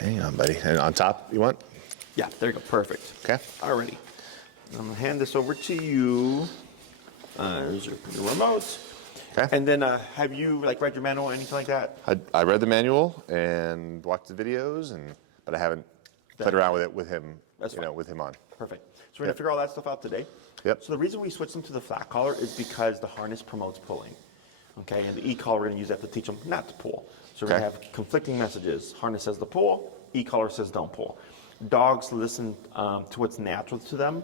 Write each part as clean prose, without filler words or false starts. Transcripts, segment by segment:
Hang on, buddy. And on top, you want? Yeah, there you go. Perfect. Okay. Alrighty. I'm going to hand this over to you. There's your remote. Okay. And then have you read your manual or anything like that? I read the manual and watched the videos, but I haven't played around with it with him. That's fine. With him on. Perfect. So we're going to figure all that stuff out today. Yep. So the reason we switched them to the flat collar is because the harness promotes pulling. Okay, and the e-collar we're going to use that to teach them not to pull. So we're going to have conflicting messages. Harness says to pull, e-collar says don't pull. Dogs listen to what's natural to them.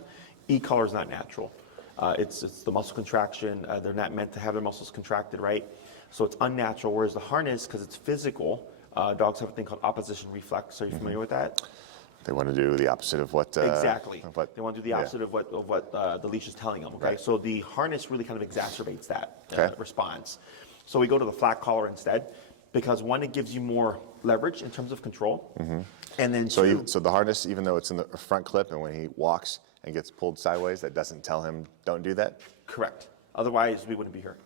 E-collar is not natural. It's the muscle contraction. They're not meant to have their muscles contracted, right? So it's unnatural, whereas the harness, because it's physical, dogs have a thing called opposition reflex. Are you familiar with that? They want to do the opposite of what... Exactly. They want to do the opposite of what the leash is telling them, okay? Right. So the harness really kind of exacerbates that response. So we go to the flat collar instead, because one, it gives you more leverage in terms of control. And then so the harness, even though it's in the front clip, and when he walks and gets pulled sideways, that doesn't tell him, don't do that? Correct. Otherwise, we wouldn't be here.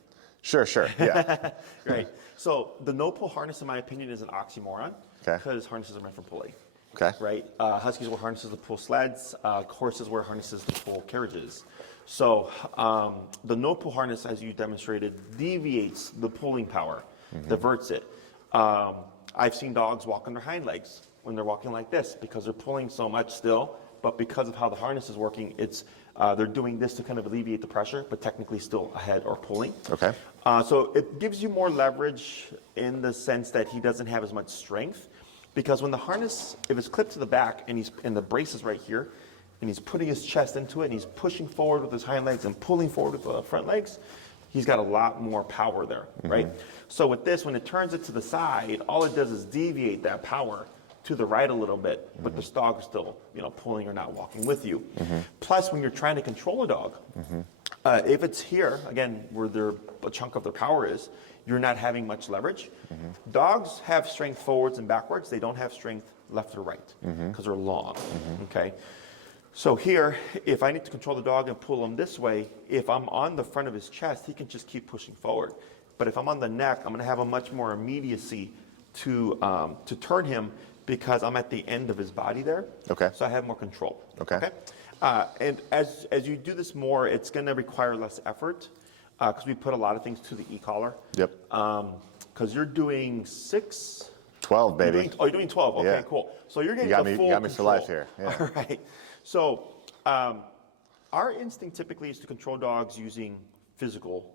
Sure, yeah. Right. So the no-pull harness, in my opinion, is an oxymoron, because harnesses are meant for pulling. Okay. Right? Huskies wear harnesses to pull sleds. Horses wear harnesses to pull carriages. So the no-pull harness, as you demonstrated, deviates the pulling power, diverts it. I've seen dogs walk on their hind legs when they're walking like this because they're pulling so much still, but because of how the harness is working, they're doing this to kind of alleviate the pressure, but technically still ahead or pulling. Okay. So it gives you more leverage in the sense that he doesn't have as much strength. Because when the harness, if it's clipped to the back and the brace is right here, and he's putting his chest into it, and he's pushing forward with his hind legs and pulling forward with the front legs, he's got a lot more power there, right? So with this, when it turns it to the side, all it does is deviate that power to the right a little bit, but the dog is still, pulling or not walking with you. Plus, when you're trying to control a dog, if it's here, again, where a chunk of their power is, you're not having much leverage. Dogs have strength forwards and backwards. They don't have strength left or right because they're long, okay? So here, if I need to control the dog and pull him this way, if I'm on the front of his chest, he can just keep pushing forward. But if I'm on the neck, I'm going to have a much more immediacy to turn him because I'm at the end of his body there. Okay. So I have more control. Okay. And as you do this more, it's going to require less effort because we put a lot of things to the e-collar. Yep. Because you're doing 6... 12, baby. You're doing 12. Okay, Yeah. Cool. So you're getting you got the me, full You got me for control. life here. Yeah. All right. So our instinct typically is to control dogs using physical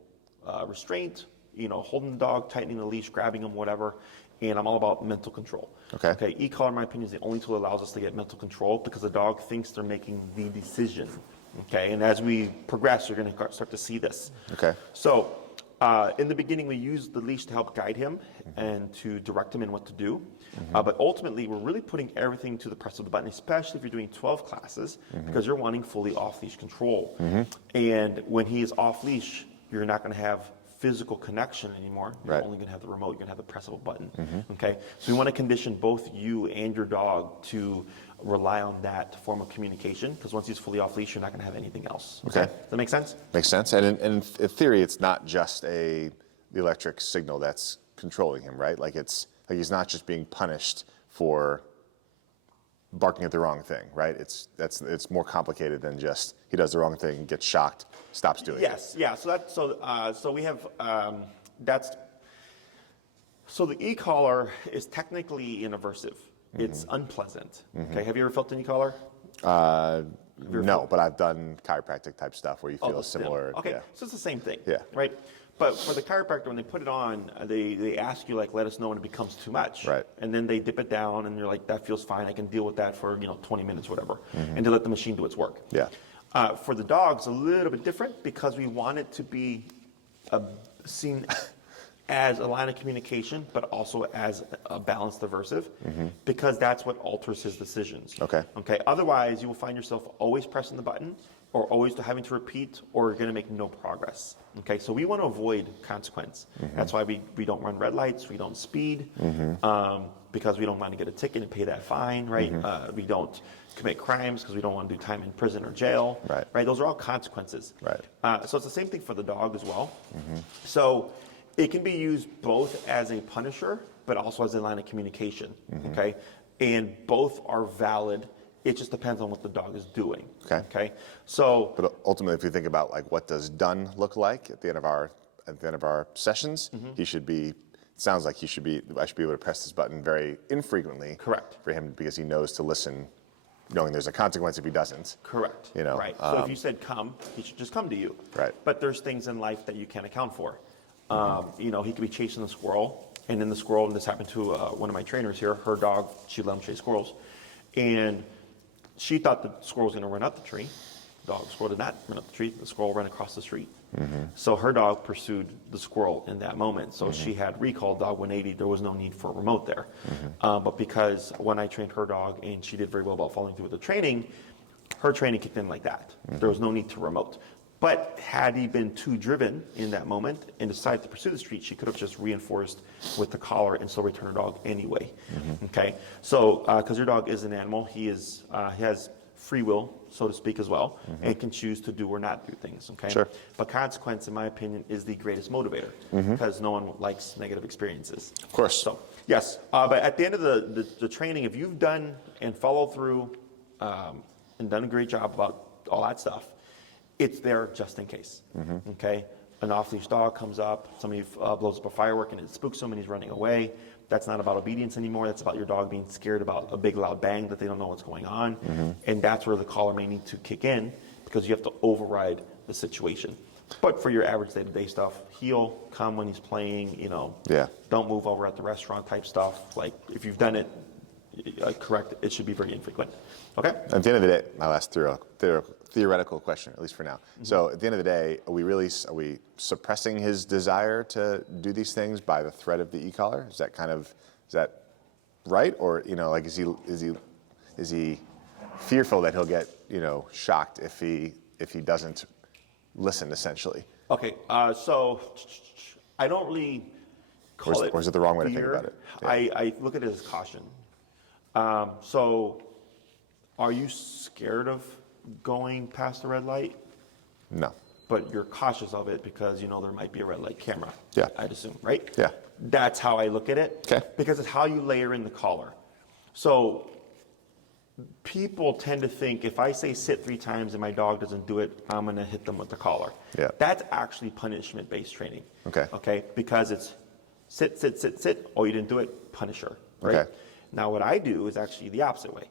restraint, holding the dog, tightening the leash, grabbing them, whatever. And I'm all about mental control. Okay. E-collar, in my opinion, is the only tool that allows us to get mental control because the dog thinks they're making the decision. Okay. And as we progress, you're going to start to see this. Okay. So in the beginning, we use the leash to help guide him and to direct him in what to do. But ultimately, we're really putting everything to the press of the button, especially if you're doing 12 classes, because you're wanting fully off-leash control. And when he is off-leash, you're not going to have physical connection anymore. You're only going to have the remote. You're going to have the pressable button. Okay. So we want to condition both you and your dog to rely on that form of communication because once he's fully off leash, you're not going to have anything else. Okay. Does that make sense? Makes sense. And in theory, it's not just the electric signal that's controlling him, right? Like he's not just being punished for barking at the wrong thing, right? It's more complicated than just he does the wrong thing, gets shocked, stops doing it. Yes, yeah. So we have so the e-collar is technically an aversive. It's unpleasant. Okay. Have you ever felt an e-collar? No, but I've done chiropractic type stuff where you feel similar. Okay, yeah. so it's the same thing. Yeah. Right. But for the chiropractor, when they put it on, they ask you let us know when it becomes too much. Right. And then they dip it down, and you're like, that feels fine. I can deal with that for 20 minutes, whatever. And they let the machine do its work. Yeah. For the dogs, a little bit different because we want it to be seen as a line of communication, but also as a balanced aversive, because that's what alters his decisions. Okay. Okay. Otherwise, you will find yourself always pressing the button, or always having to repeat, or you're going to make no progress. Okay. So we want to avoid consequence. That's why we don't run red lights, we don't speed, because we don't want to get a ticket and pay that fine, right? We don't commit crimes because we don't want to do time in prison or jail. Right. Those are all consequences. Right. So it's the same thing for the dog as well. So it can be used both as a punisher, but also as a line of communication. Okay. and both are valid. It just depends on what the dog is doing. Okay. So, But ultimately, if you think about like what does done look like at the end of our sessions, he should be. It sounds like I should be able to press this button very infrequently. Correct. For him, because he knows to listen, knowing there's a consequence if he doesn't. correct. You know, right. So if you said come, he should just come to you. Right. But there's things in life that you can't account for. You know, he could be chasing a squirrel, and then the squirrel, and this happened to one of my trainers here, her dog, she let him chase squirrels. And she thought the squirrel was going to run up the tree. The squirrel did not run up the tree. The squirrel ran across the street. So her dog pursued the squirrel in that moment. So she had recalled dog 180. There was no need for a remote there. But because when I trained her dog and she did very well about following through with the training, her training kicked in like that. There was no need to remote. But had he been too driven in that moment and decided to pursue the street, she could have just reinforced with the collar and still return her dog anyway. Okay, so because your dog is an animal, he has free will, so to speak, as well, and can choose to do or not do things. Okay, Sure. But consequence, in my opinion, is the greatest motivator because no one likes negative experiences. Of course. So yes, but at the end of the training, if you've done and followed through and done a great job about all that stuff, it's there just in case. Okay, an off-leash dog comes up, somebody blows up a firework and it spooks him and he's running away. That's not about obedience anymore. That's about your dog being scared about a big loud bang that they don't know what's going on. And that's where the collar may need to kick in because you have to override the situation. But for your average day-to-day stuff, heel, come when he's playing, you know, don't move over at the restaurant type stuff. Like if you've done it correct, it should be very infrequent. Okay? At the end of the day, my last theoretical question, at least for now. So at the end of the day, are we suppressing his desire to do these things by the threat of the e-collar? Is that right? Or, you know, like is he fearful that he'll get, you know, shocked if he doesn't listen, essentially? Okay, so I don't really call it or is it the wrong way to think fear. about it? Yeah. I look at it as caution. So are you scared of going past the red light? No. But you're cautious of it because you know there might be a red light camera. Yeah. I'd assume, right? Yeah. That's how I look at it. Okay. Because it's how you layer in the collar. So people tend to think if I say sit 3 times and my dog doesn't do it, I'm going to hit them with the collar. Yeah. That's actually punishment-based training. Okay. Okay? Because it's sit, sit, sit, sit. Oh, you didn't do it? Punisher. Right? Okay. Now what I do is actually the opposite way.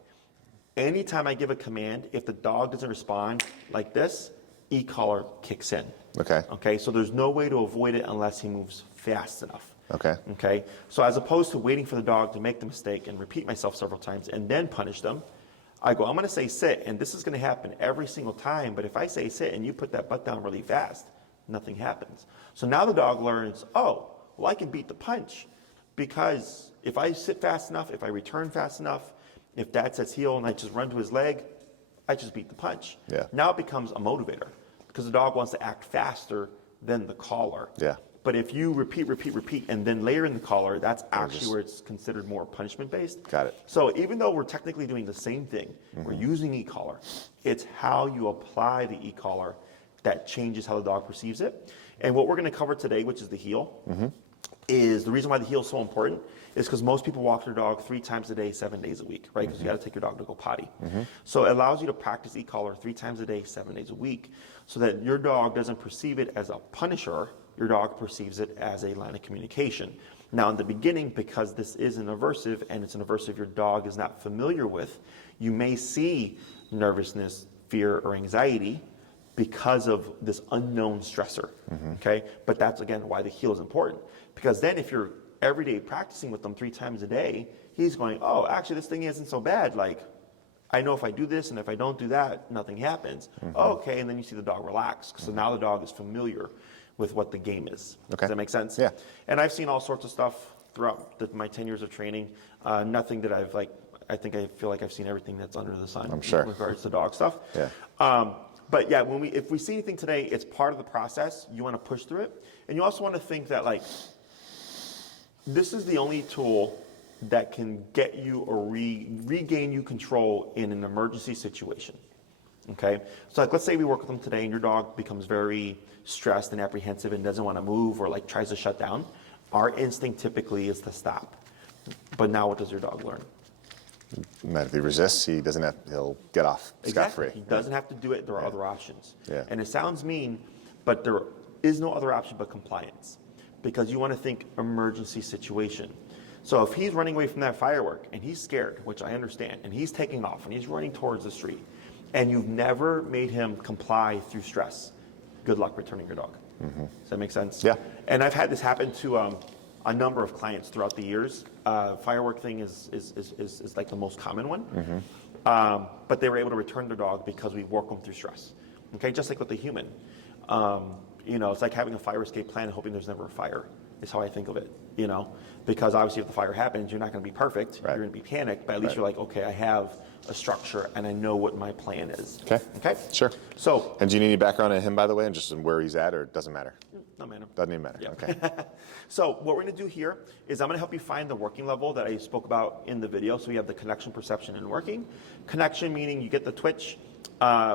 Anytime I give a command, if the dog doesn't respond like this, e-collar kicks in. Okay. Okay, so there's no way to avoid it unless he moves fast enough. Okay. Okay, so as opposed to waiting for the dog to make the mistake and repeat myself several times and then punish them, I go, I'm going to say sit, and this is going to happen every single time, but if I say sit and you put that butt down really fast, nothing happens. So now the dog learns, oh, well, I can beat the punch because if I sit fast enough, if I return fast enough, if dad says heel and I just run to his leg, I just beat the punch. Yeah. Now it becomes a motivator because the dog wants to act faster than the collar. Yeah. But if you repeat, and then layer in the collar, that's actually where it's considered more punishment-based. Got it. So even though we're technically doing the same thing, we're using e-collar, it's how you apply the e-collar that changes how the dog perceives it. And what we're going to cover today, which is the heel, is the reason why the heel is so important is because most people walk their dog 3 times a day, 7 days a week, right? Because you got to take your dog to go potty. So it allows you to practice e-collar 3 times a day, 7 days a week, so that your dog doesn't perceive it as a punisher. Your dog perceives it as a line of communication. Now, in the beginning, because this is an aversive, and it's an aversive your dog is not familiar with, you may see nervousness, fear, or anxiety because of this unknown stressor, okay? But that's, again, why the heel is important. Because then if you're every day practicing with them 3 times a day, he's going, oh, actually, this thing isn't so bad. Like, I know if I do this and if I don't do that, nothing happens. Oh, okay, and then you see the dog relax. So now the dog is familiar with what the game is. Okay. Does that make sense? Yeah. And I've seen all sorts of stuff throughout my 10 years of training. Nothing that I feel like I've seen everything that's under the sun. I'm sure. In regards to dog stuff. Yeah. But yeah, if we see anything today, it's part of the process. You want to push through it. And you also want to think that, like, this is the only tool that can get you or regain you control in an emergency situation. Okay? So like, let's say we work with them today and your dog becomes very stressed and apprehensive and doesn't want to move or like tries to shut down. Our instinct typically is to stop. But now what does your dog learn? And if he resists, he doesn't have, he'll get off Exactly. scot-free. He doesn't have to do it. There are other options. Yeah. And it sounds mean, but there is no other option but compliance, because you want to think emergency situation. So if he's running away from that firework and he's scared, which I understand, and he's taking off and he's running towards the street, and you've never made him comply through stress, good luck returning your dog. Does that make sense? Yeah. And I've had this happen to a number of clients throughout the years. Firework thing is like the most common one. But they were able to return their dog because we work them through stress. Okay, just like with the human. You know, it's like having a fire escape plan and hoping there's never a fire, is how I think of it, you know? Because obviously if the fire happens, you're not gonna be perfect, Right. you're gonna be panicked, but at least you're like, okay, I have a structure and I know what my plan is. Okay. Okay? Sure. So, And do you need any background on him, by the way, and just on where he's at, or it doesn't matter? no matter. Doesn't even matter. Yeah. Okay. So what we're going to do here is I'm going to help you find the working level that I spoke about in the video. So we have the connection, perception, and working. Connection meaning you get the twitch,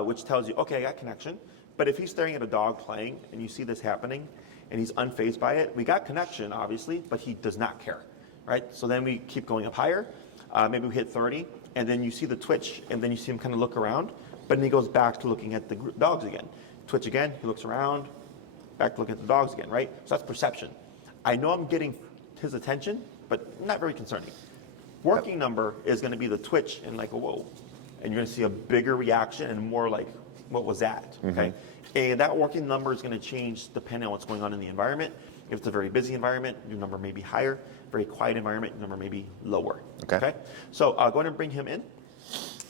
which tells you, okay, I got connection. But if he's staring at a dog playing and you see this happening and he's unfazed by it, we got connection, obviously, but he does not care, right? So then we keep going up higher. Maybe we hit 30, and then you see the twitch, and then you see him kind of look around, but then he goes back to looking at the dogs again. Twitch again, he looks around, back to looking at the dogs again, right? So that's perception. I know I'm getting his attention, but not very concerning. Working number is going to be the twitch and like a whoa. And you're going to see a bigger reaction and more like, what was that? Okay. And that working number is going to change depending on what's going on in the environment. If it's a very busy environment, your number may be higher. Very quiet environment, your number may be lower. Okay. So go ahead and bring him in. And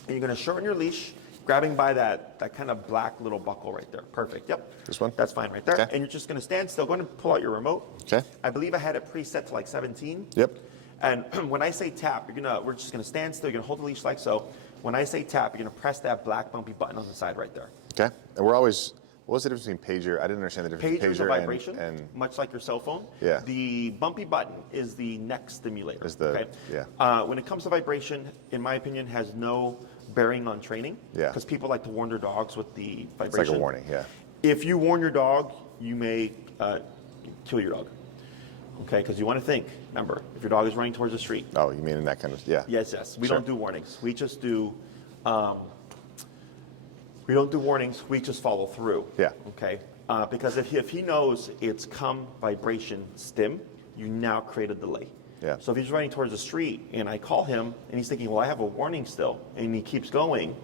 you're going to shorten your leash, grabbing by that kind of black little buckle right there. Perfect. Yep. This one? That's fine right there. Okay. And you're just going to stand still. Go ahead and pull out your remote. Okay. I believe I had it preset to like 17. Yep. And when I say tap, we're just going to stand still. You're going to hold the leash like so. When I say tap, you're going to press that black bumpy button on the side right there. Okay. And we're always, what was the difference between pager? I didn't understand the difference Pager is a between pager vibration, and much like your cell phone. Yeah. The bumpy button is the neck stimulator. yeah. When it comes to vibration, in my opinion, has no bearing on training. Yeah. Because people like to warn their dogs with the vibration. It's like a warning, yeah. If you warn your dog, you may kill your dog. Okay, because you want to think. Remember, if your dog is running towards the street. Oh, you mean in that kind of, yeah. Yes. We Sure. don't do warnings. We just do. We don't do warnings. We just follow through. Yeah. Okay. Because if he knows it's come vibration stim, you now create a delay. Yeah. So if he's running towards the street and I call him and he's thinking, well, I have a warning still, and he keeps going,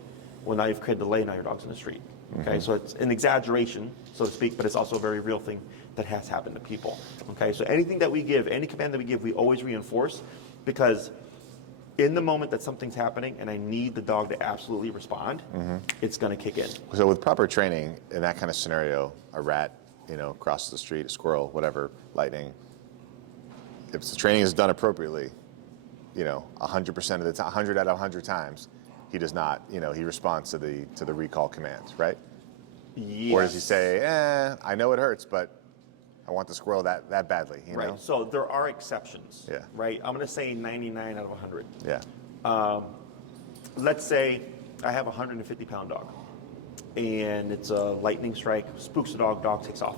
well, now you've created a delay. Now your dog's in the street. Okay. So it's an exaggeration, so to speak, but it's also a very real thing that has happened to people. Okay. So anything that we give, any command that we give, we always reinforce, because in the moment that something's happening and I need the dog to absolutely respond, it's going to kick in. So with proper training, in that kind of scenario, a rat, crosses the street, a squirrel, whatever, lightning, if the training is done appropriately, 100% of the time, 100 out of 100 times, he does not, he responds to the recall command, right? Yes. Or does he say, I know it hurts, but I want the squirrel that badly, Right. know? So there are exceptions. Yeah. Right. I'm going to say 99 out of 100. Yeah. Let's say I have a 150-pound dog, and it's a lightning strike, spooks the dog, dog takes off,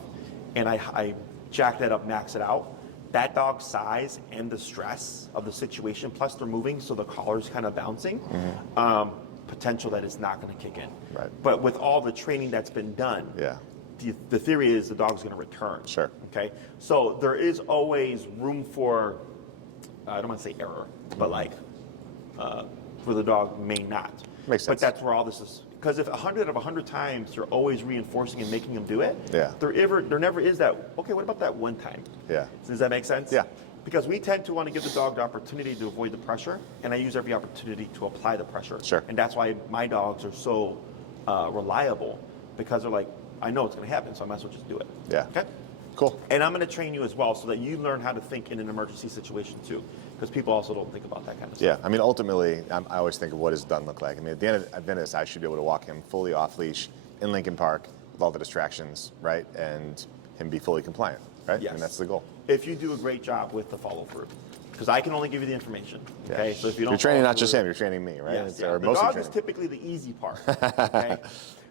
and I jack that up, max it out. That dog's size and the stress of the situation, plus they're moving, so the collar's kind of bouncing. Potential that it's not going to kick in. Right. But with all the training that's been done, Yeah. the theory is the dog's going to return. Sure. Okay. So there is always room for, I don't want to say error, but like, where the dog may not. Makes sense. But that's where all this is. Because if 100 out of 100 times you're always reinforcing and making them do it, Yeah. there never is that, okay, what about that one time? Yeah. Does that make sense? Yeah. Because we tend to want to give the dog the opportunity to avoid the pressure, and I use every opportunity to apply the pressure. Sure. And that's why my dogs are so reliable, because they're like, I know it's going to happen, so I might as well just do it. Yeah. Okay? Cool. And I'm going to train you as well so that you learn how to think in an emergency situation too, because people also don't think about that kind of stuff. Yeah, I mean, ultimately, I always think of what does done look like. I mean, at the end of this, I should be able to walk him fully off leash in Lincoln Park with all the distractions, right? And him be fully compliant, right? Yes. I mean, that's the goal. If you do a great job with the follow through, because I can only give you the information. Okay, so if you don't, You're training follow not just through- him, you're training me, right? Yes, Or the mostly dog training. is typically the easy part. Okay.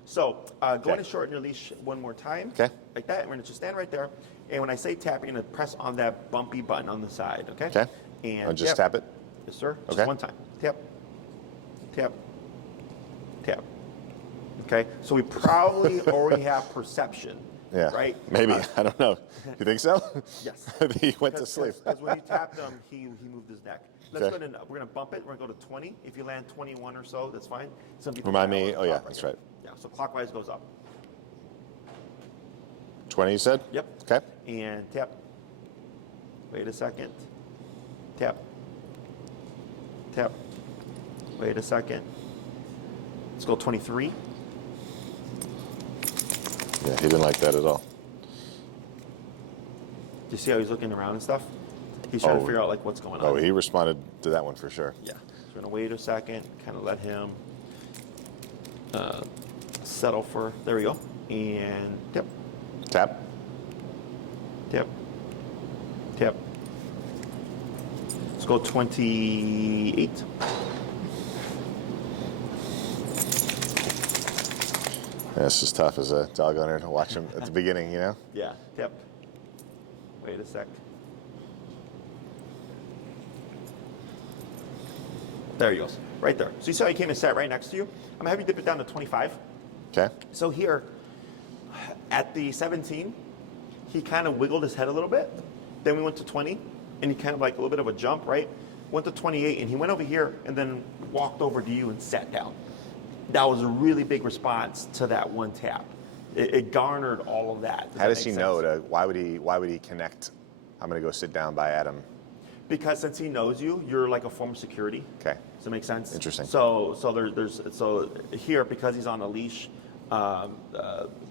So go ahead Okay. and shorten your leash one more time. Okay. Like that. And we're going to just stand right there. And when I say tap, you're going to press on that bumpy button on the side. Okay. Okay. And I'll just tap it. Yes, sir. Okay. Just one time. Tap. tap, tap. Okay, so we probably already have perception. Yeah. Right? Maybe. I don't know. You think so? Yes. He went to sleep. Because when you tapped him, he moved his neck. Let's Okay. go ahead and we're going to bump it. We're going to go to 20. If you land 21 or so, that's fine. Some people Remind dial me. it Oh, yeah, up that's here. right. Yeah, so clockwise goes up. 20, you said? Yep. Okay. And tap. Wait a second. Tap. Tap. Wait a second. Let's go 23. Yeah, he didn't like that at all. Do you see how he's looking around and stuff? He's trying to Oh. figure out like what's going on. Oh, he responded to that one for sure. Yeah. So we're gonna wait a second, kind of let him settle for. There we go. And tap, Tap. tap, tap. Let's go 28. Yeah, this is tough as a dog owner to watch him at the beginning, you know? Yeah. Tap. Wait a sec. There he goes. Right there. So you see how he came and sat right next to you? I'm gonna have you dip it down to 25. Okay. So here, at the 17, he kind of wiggled his head a little bit. Then we went to 20, and he kind of like a little bit of a jump, right? Went to 28, and he went over here and then walked over to you and sat down. That was a really big response to that one tap. It garnered all of that. How does he know why would he connect? I'm gonna go sit down by Adam. Because since he knows you, you're like a form of security. Okay. Does that make sense? Interesting. So here, because he's on a leash,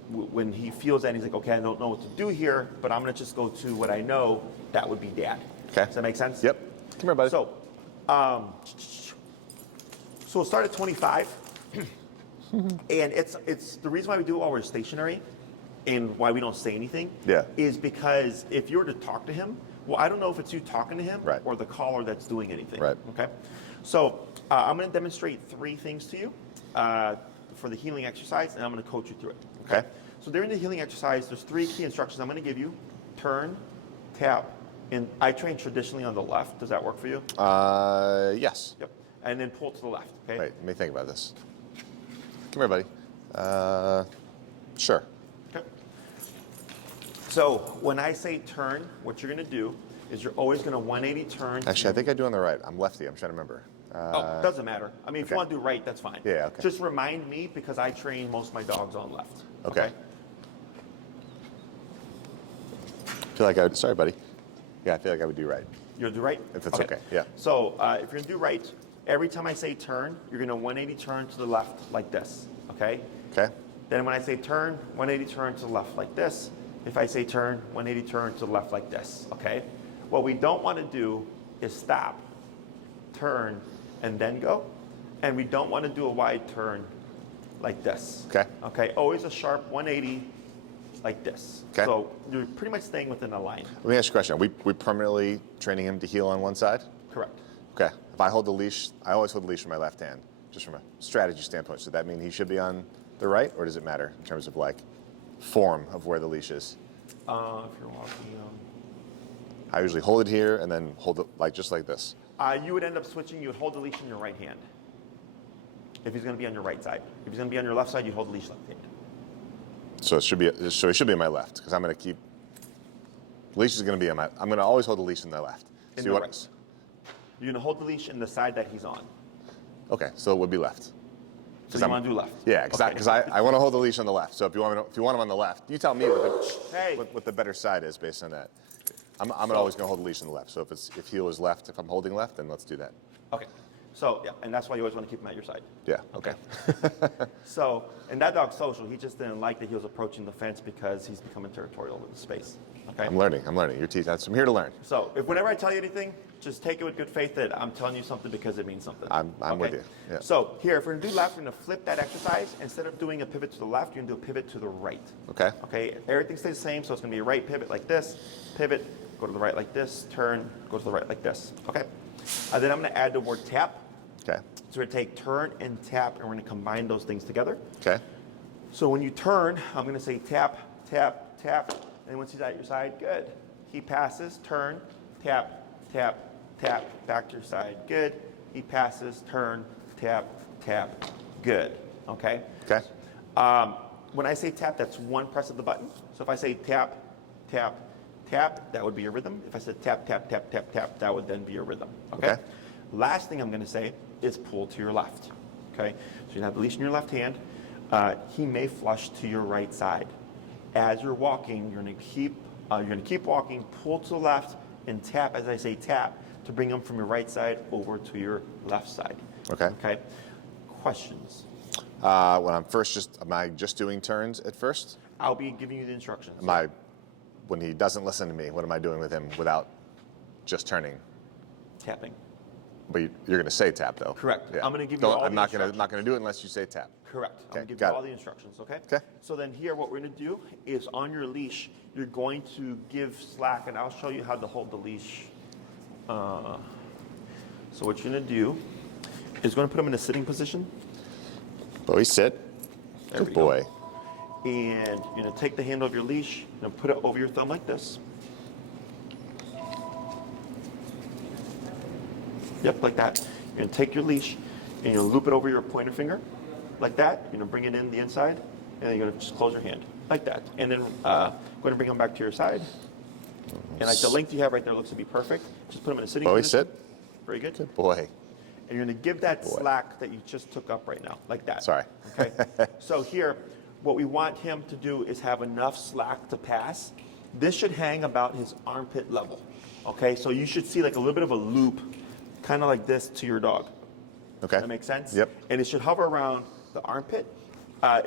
when he feels that, he's like, okay, I don't know what to do here, but I'm gonna just go to what I know. That would be Dad. Okay. Does that make sense? Yep. Come here, buddy. So we'll start at 25, and it's the reason why we do it while we're stationary, and why we don't say anything. Yeah. Is because if you were to talk to him, well, I don't know if it's you talking to him Right. or the caller that's doing anything. Right. Okay. So I'm going to demonstrate 3 things to you for the healing exercise, and I'm going to coach you through it. Okay. So during the healing exercise, there's 3 key instructions I'm going to give you: turn, tap, and I train traditionally on the left. Does that work for you? Yes. Yep. And then pull to the left. Okay. Wait, let me think about this. Come here, buddy. Sure. Okay. So when I say turn, what you're going to do is you're always going to 180 turn. Actually, I think I do on the right. I'm lefty. I'm trying to remember. Doesn't matter. I mean, if you okay. want to do right, that's fine. Yeah, okay. Just remind me, because I train most of my dogs on left. Okay. I feel like I would. Sorry, buddy. Yeah, I feel like I would do right. You'll do right? If it's okay, yeah. So if you're going to do right, every time I say turn, you're going to 180 turn to the left like this, okay? Okay. Then when I say turn, 180 turn to the left like this. If I say turn, 180 turn to the left like this, okay? What we don't want to do is stop, turn, and then go. And we don't want to do a wide turn like this. Okay. Okay, always a sharp 180 like this. Okay. So you're pretty much staying within a line. Let me ask you a question. Are we permanently training him to heel on one side? Correct. Okay. If I hold the leash, I always hold the leash in my left hand, just from a strategy standpoint. So that mean he should be on the right, or does it matter in terms of like form of where the leash is? If you're walking, I usually hold it here and then hold it like just like this. you would end up switching. You would hold the leash in your right hand. If he's going to be on your right side. If he's going to be on your left side, you'd hold the leash left hand. So it should be. So it should be on my left because I'm going to keep. Leash is going to be on my. I'm going to always hold the leash in the left. In See the what? right. You're going to hold the leash in the side that he's on. Okay, so it would be left. So you want to do left? Yeah, because I want to hold the leash on the left. So if you want him on the left, you tell me what the better side is based on that. I'm always going to hold the leash on the left. So if heel is left, if I'm holding left, then let's do that. Okay. So, yeah, and that's why you always want to keep him at your side. Yeah. Okay. So, and that dog's social. He just didn't like that he was approaching the fence because he's becoming territorial with the space. Okay. I'm learning. You're teaching. I'm here to learn. So, if whenever I tell you anything, just take it with good faith that I'm telling you something because it means something. I'm with you. Yeah. So, here, if we're going to do left, we're going to flip that exercise. Instead of doing a pivot to the left, you're going to do a pivot to the right. Okay. Okay, everything stays the same, so it's going to be a right pivot like this, pivot, go to the right like this, turn, go to the right like this. Okay. Then I'm going to add the word tap. Okay. So we're going to take turn and tap, and we're going to combine those things together. Okay. So when you turn, I'm going to say tap, tap, tap, and once he's at your side, good. He passes, turn, tap, tap, tap, back to your side, good. He passes, turn, tap, tap. Good. Okay? Okay. When I say tap, that's one press of the button. So if I say tap, tap, tap, that would be a rhythm. If I said tap, tap, tap, tap, tap, that would then be a rhythm. Okay? Okay. Last thing I'm going to say is pull to your left. Okay? So you have the leash in your left hand. He may flush to your right side. As you're walking, you're going to keep walking, pull to the left, and tap as I say tap to bring him from your right side over to your left side. Okay. Okay. Questions? When am I just doing turns at first? I'll be giving you the instructions. When he doesn't listen to me, what am I doing with him without just turning? Tapping. But you're going to say tap though. Correct. Yeah. I'm going to give you all I'm the not going instructions. to do it unless you say tap. Correct. I'm Okay, going to give got you it. all the instructions, okay? Okay. So then here, what we're going to do is on your leash, you're going to give slack, and I'll show you how to hold the leash. So what you're going to do is going to put him in a sitting position. Bowie, sit. There Good we go. boy. And you're going to take the handle of your leash and put it over your thumb like this. Yep, like that. You're going to take your leash and you're going to loop it over your pointer finger like that. You're going to bring it in the inside, and then you're going to just close your hand like that. And then going to bring them back to your side. And like the length you have right there looks to be perfect. Just put them in a sitting Bowie, position. sit. Very good. Good boy. And you're going to give that slack that you just took up right now, like that. Sorry. Okay. So here, what we want him to do is have enough slack to pass. This should hang about his armpit level. Okay. So you should see like a little bit of a loop, kind of like this to your dog. Okay. That makes sense? Yep. And it should hover around the armpit.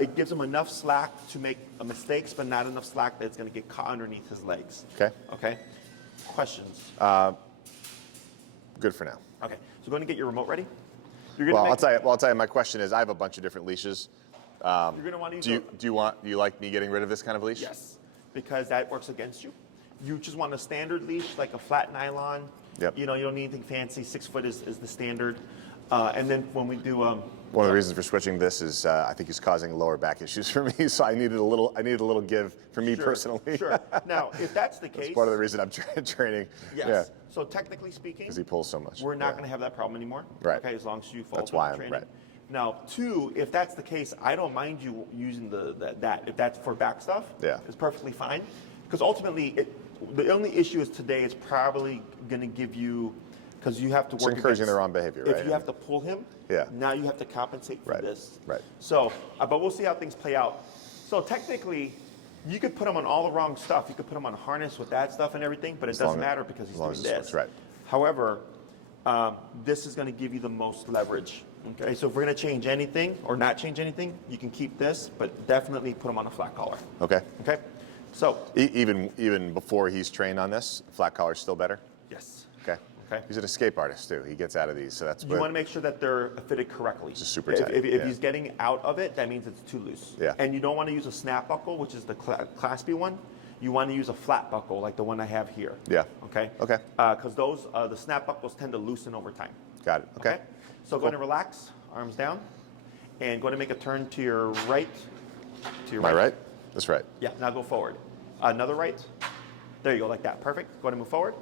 It gives him enough slack to make mistakes, but not enough slack that it's going to get caught underneath his legs. Okay. Okay. Questions? Good for now. Okay. So go ahead and get your remote ready. You're Well, gonna I'll tell you. My question is, I have a bunch of different leashes. you're going to want to use Do you like me getting rid of this kind of leash? Yes, because that works against you. You just want a standard leash, like a flat nylon. Yep. You know, you don't need anything fancy. 6 foot is the standard. And then when we do One of the reasons for switching this is I think he's causing lower back issues for me, so I needed a little give for me personally. Sure. Now, if that's the case, That's part of the reason I'm training. yes. Yeah. So technically speaking, Because he pulls so much. we're not Yeah. going to have that problem anymore. Right. Okay, as long as you follow That's why the I'm- training. right. Now, 2, if that's the case, I don't mind you using that. If that's for back stuff, Yeah. it's perfectly fine. Because ultimately, the only issue is today is probably going to give you, because you have to work encouraging against- the wrong behavior, If right? you have to pull him, Yeah. now you have to compensate for Right. this. Right. So, but we'll see how things play out. So technically, you could put him on all the wrong stuff. You could put him on a harness with that stuff and everything, but it As doesn't long as- matter because he's as long doing as this this. works, right. However, this is going to give you the most leverage. Okay, so if we're going to change anything or not change anything, you can keep this, but definitely put him on a flat collar. Okay. Okay, so Even before he's trained on this, flat collar's still better. yes, Okay. Okay. He's an escape artist too. He gets out of these, so that's you what. want to make sure that they're fitted correctly. Just super If- tight, If, yeah. he's getting out of it, that means it's too loose. Yeah. And you don't want to use a snap buckle, which is the claspy one. You want to use a flat buckle, like the one I have here. Yeah. Okay. Okay. Because those the snap buckles tend to loosen over time. Got it. Okay. So going to relax, arms down, and going to make a turn to your right. To your Am I right? That's right. Yeah. Now go forward. Another right. There you go, like that. Perfect. Go ahead and move forward.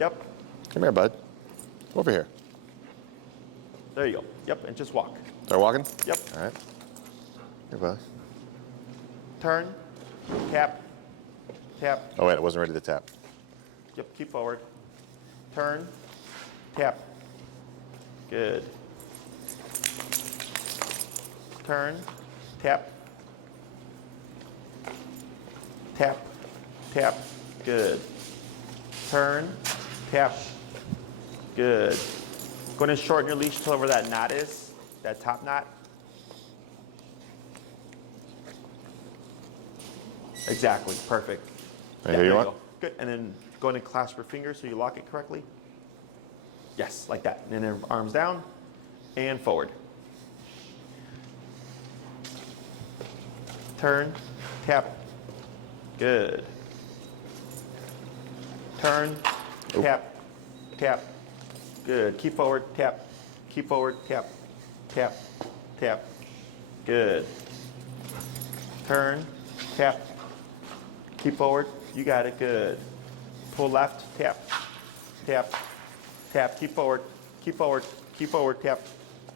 Yep. Come here, bud. Over here. There you go. Yep. And just walk. Start walking? Yep. All right. Here, bud. Turn. Tap. Tap. Oh, wait, I wasn't ready to tap. Yep. Keep forward. Turn. Tap. Good. Turn. Tap. Tap. Tap. Good. Turn. Tap. Good. Go ahead and shorten your leash till where that knot is, that top knot. Exactly. Perfect. Right, here you are? go. Good. And then go ahead and clasp your fingers so you lock it correctly. Yes, like that. And then arms down and forward. Turn, tap. Good. Turn, tap, tap. Good. Keep forward, tap. Keep forward, tap, tap, tap. Good. Turn, tap. Keep forward. You got it. Good. Pull left, tap, tap, tap. Keep forward, keep forward, keep forward, tap,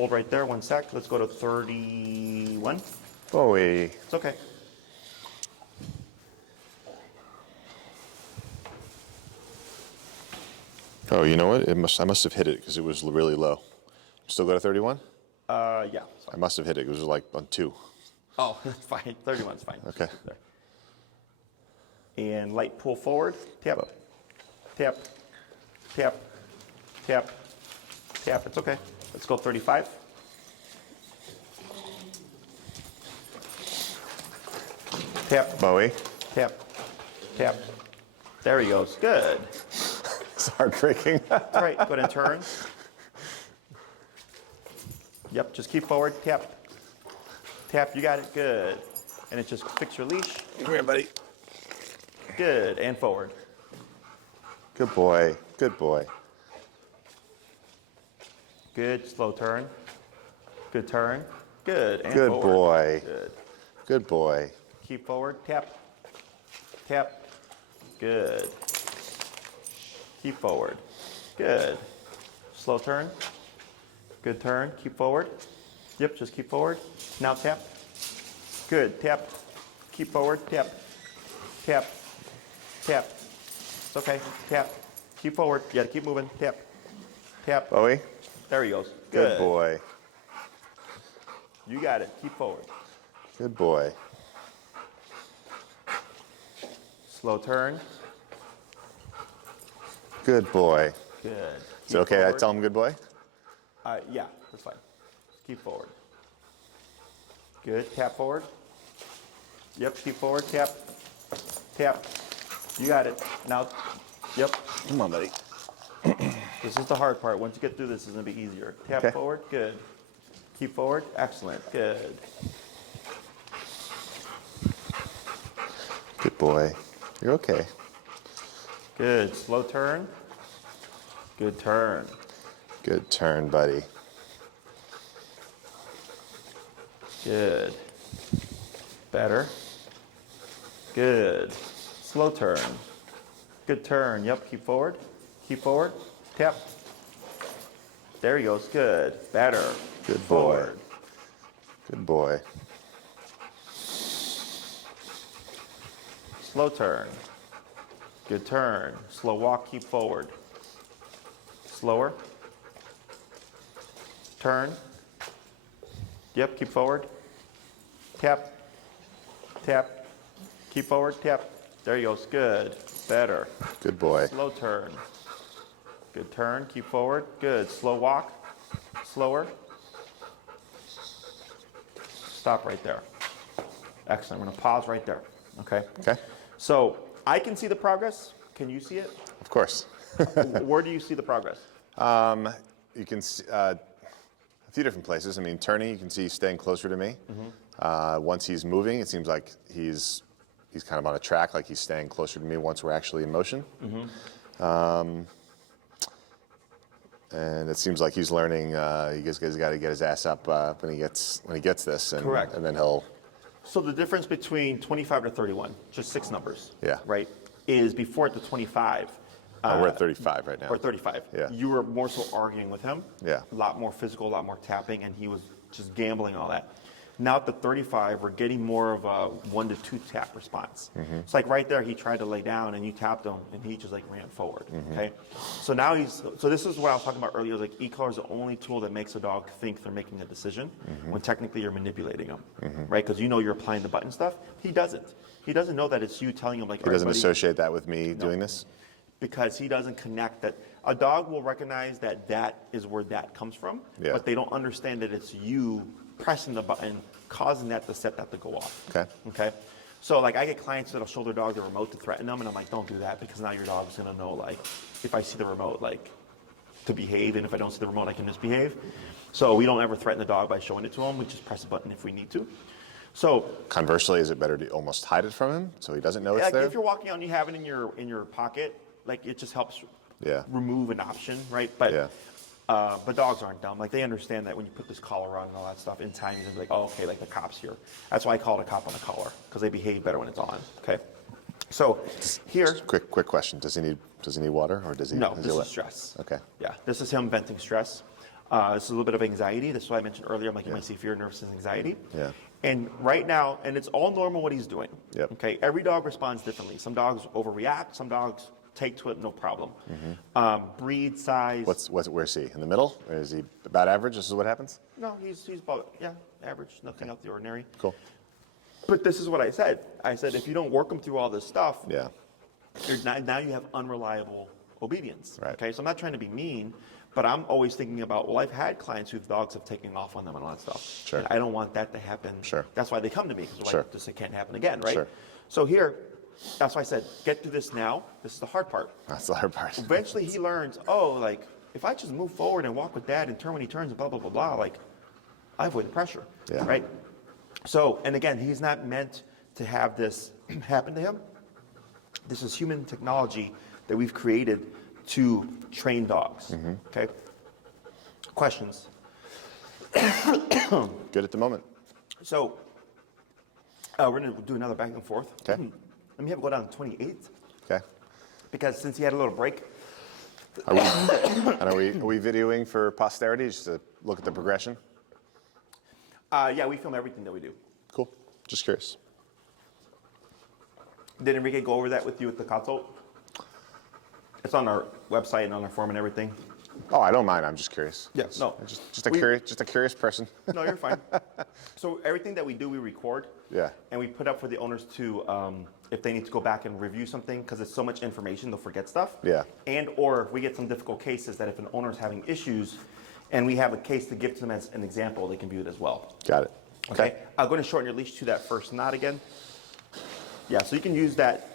Hold right there, 1 sec. Let's go to 31. Bowie. It's okay. Oh, you know what? I must have hit it because it was really low. Still go to 31? Yeah. I must have hit it. It was like on 2. Oh, that's fine. 31's fine. Okay. There. And light pull forward. Tap. Tap. Tap. Tap. Tap. It's okay. Let's go 35. Tap. Bowie. Tap. Tap. There he goes. Good. It's heartbreaking. That's right. Go ahead and turn. Yep. Just keep forward. Tap. Tap. You got it. Good. And it's just fix your leash. Come here, buddy. Good. And forward. Good boy. Good boy. Good. Slow turn. Good turn. Good. And Good forward. boy. Good. Good boy. Keep forward. Tap. Tap. Good. Keep forward. Good. Slow turn. Good turn. Keep forward. Yep, just keep forward. Now tap. Good. Tap. Keep forward. Tap. Tap. Tap. It's okay. Tap. Keep forward. You gotta keep moving. Tap. Tap. Bowie. There he goes. Good boy. You got it. Keep forward. Good boy. Slow turn. Good boy. Good. Is it okay I tell him good boy? Yeah, that's fine. Just keep forward. Good. Tap forward. Yep, keep forward. Tap. Tap. You got it. Now, yep. Come on, buddy. This is the hard part. Once you get through this, it's going to be easier. Tap Okay. forward. Good. Keep forward. Excellent. Good. Good boy. You're okay. Good. Slow turn. Good turn. Good turn, buddy. Good. Better. Good. Slow turn. Good turn. Yep. Keep forward. Keep forward. Tap. There he goes. Good. Better. Good boy. Forward. Good boy. Slow turn. Good turn. Slow walk. Keep forward. Slower. Turn. Yep. Keep forward. Tap. Tap. Keep forward. Tap. There he goes. Good. Better. Good boy. Slow turn. Good turn. Keep forward. Good. Slow walk. Slower. Stop right there. Excellent. We're going to pause right there. Okay? Okay. So I can see the progress. Can you see it? Of course. Where do you see the progress? You can see a few different places. I mean, turning, you can see he's staying closer to me. Once he's moving, it seems like he's kind of on a track, like he's staying closer to me once we're actually in motion. And it seems like he's learning. He's got to get his ass up when he gets this, and, Correct. and then he'll. So the difference between 25 to 31, just 6 numbers, Yeah. right, is before at the 25. We're at 35 right now. Or 35. Yeah. You were more so arguing with him. Yeah. A lot more physical, a lot more tapping, and he was just gambling all that. Now at the 35, we're getting more of a 1 to 2 tap response. It's like right there, he tried to lay down and you tapped him and he just like ran forward, okay? So now so this is what I was talking about earlier, like e-collar is the only tool that makes a dog think they're making a decision when technically you're manipulating them, right? Because you know you're applying the button stuff. He doesn't. He doesn't know that it's you telling him like, He doesn't "All right, buddy," associate that with me doing this. because he doesn't connect that. A dog will recognize that that is where that comes from, Yeah. but they don't understand that it's you pressing the button, causing that to set that to go off. Okay. Okay. So like I get clients that'll show their dog the remote to threaten them, and I'm like, don't do that because now your dog's gonna know like if I see the remote like to behave, and if I don't see the remote I can misbehave. So we don't ever threaten the dog by showing it to him. We just press the button if we need to. So Conversely, is it better to almost hide it from him so he doesn't know it's like there? if you're walking out and you have it in your pocket, like it just helps Yeah. remove an option, right? But Yeah. but dogs aren't dumb. Like they understand that when you put this collar on and all that stuff, in time you're gonna be like, oh, okay, like the cop's here. That's why I call it a cop on the collar because they behave better when it's on. Okay. So here, Quick question. Does he need water or does he? no, is this he is stress. Okay. Yeah, this is him venting stress. This is a little bit of anxiety. That's why I mentioned earlier. I'm like, you might see fear, nervousness, anxiety. Yeah. And right now, and it's all normal what he's doing. Yep. Okay. Every dog responds differently. Some dogs overreact. Some dogs take to it, no problem. Breed, size. Where's he? In the middle? Or is he about average? This is what happens? No, he's about, average. Nothing out of the ordinary. Cool. But this is what I said. I said, if you don't work him through all this stuff, Yeah. now you have unreliable obedience. Right. Okay. So I'm not trying to be mean, but I'm always thinking about, well, I've had clients whose dogs have taken off on them and all that stuff. Sure. And I don't want that to happen. Sure. That's why they come to me, because Sure. like, this can't happen again, right? Sure. So here, that's why I said, get through this now. This is the hard part. That's the hard part. Eventually he learns, oh, like, if I just move forward and walk with dad and turn when he turns and blah, blah, blah, blah, like, I avoid the pressure, Yeah. right? So, and again, he's not meant to have this happen to him. This is human technology that we've created to train dogs, okay? Questions? Good at the moment. So, we're gonna do another back and forth. Okay. Let me have it go down to 28, Okay. because since he had a little break, Are we videoing for posterity just to look at the progression? yeah, we film everything that we do. Cool. Just curious. Did Enrique go over that with you at the consult? It's on our website and on our form and everything. Oh, I don't mind. I'm just curious. Yes. No. Just a curious person. No, you're fine. So everything that we do, we record. Yeah. And we put up for the owners to, if they need to go back and review something, because it's so much information, they'll forget stuff. Yeah. And or if we get some difficult cases that if an owner's having issues, and we have a case to give to them as an example, they can view it as well. Got it. Okay. I'm going to shorten your leash to that first knot again. Yeah. So you can use that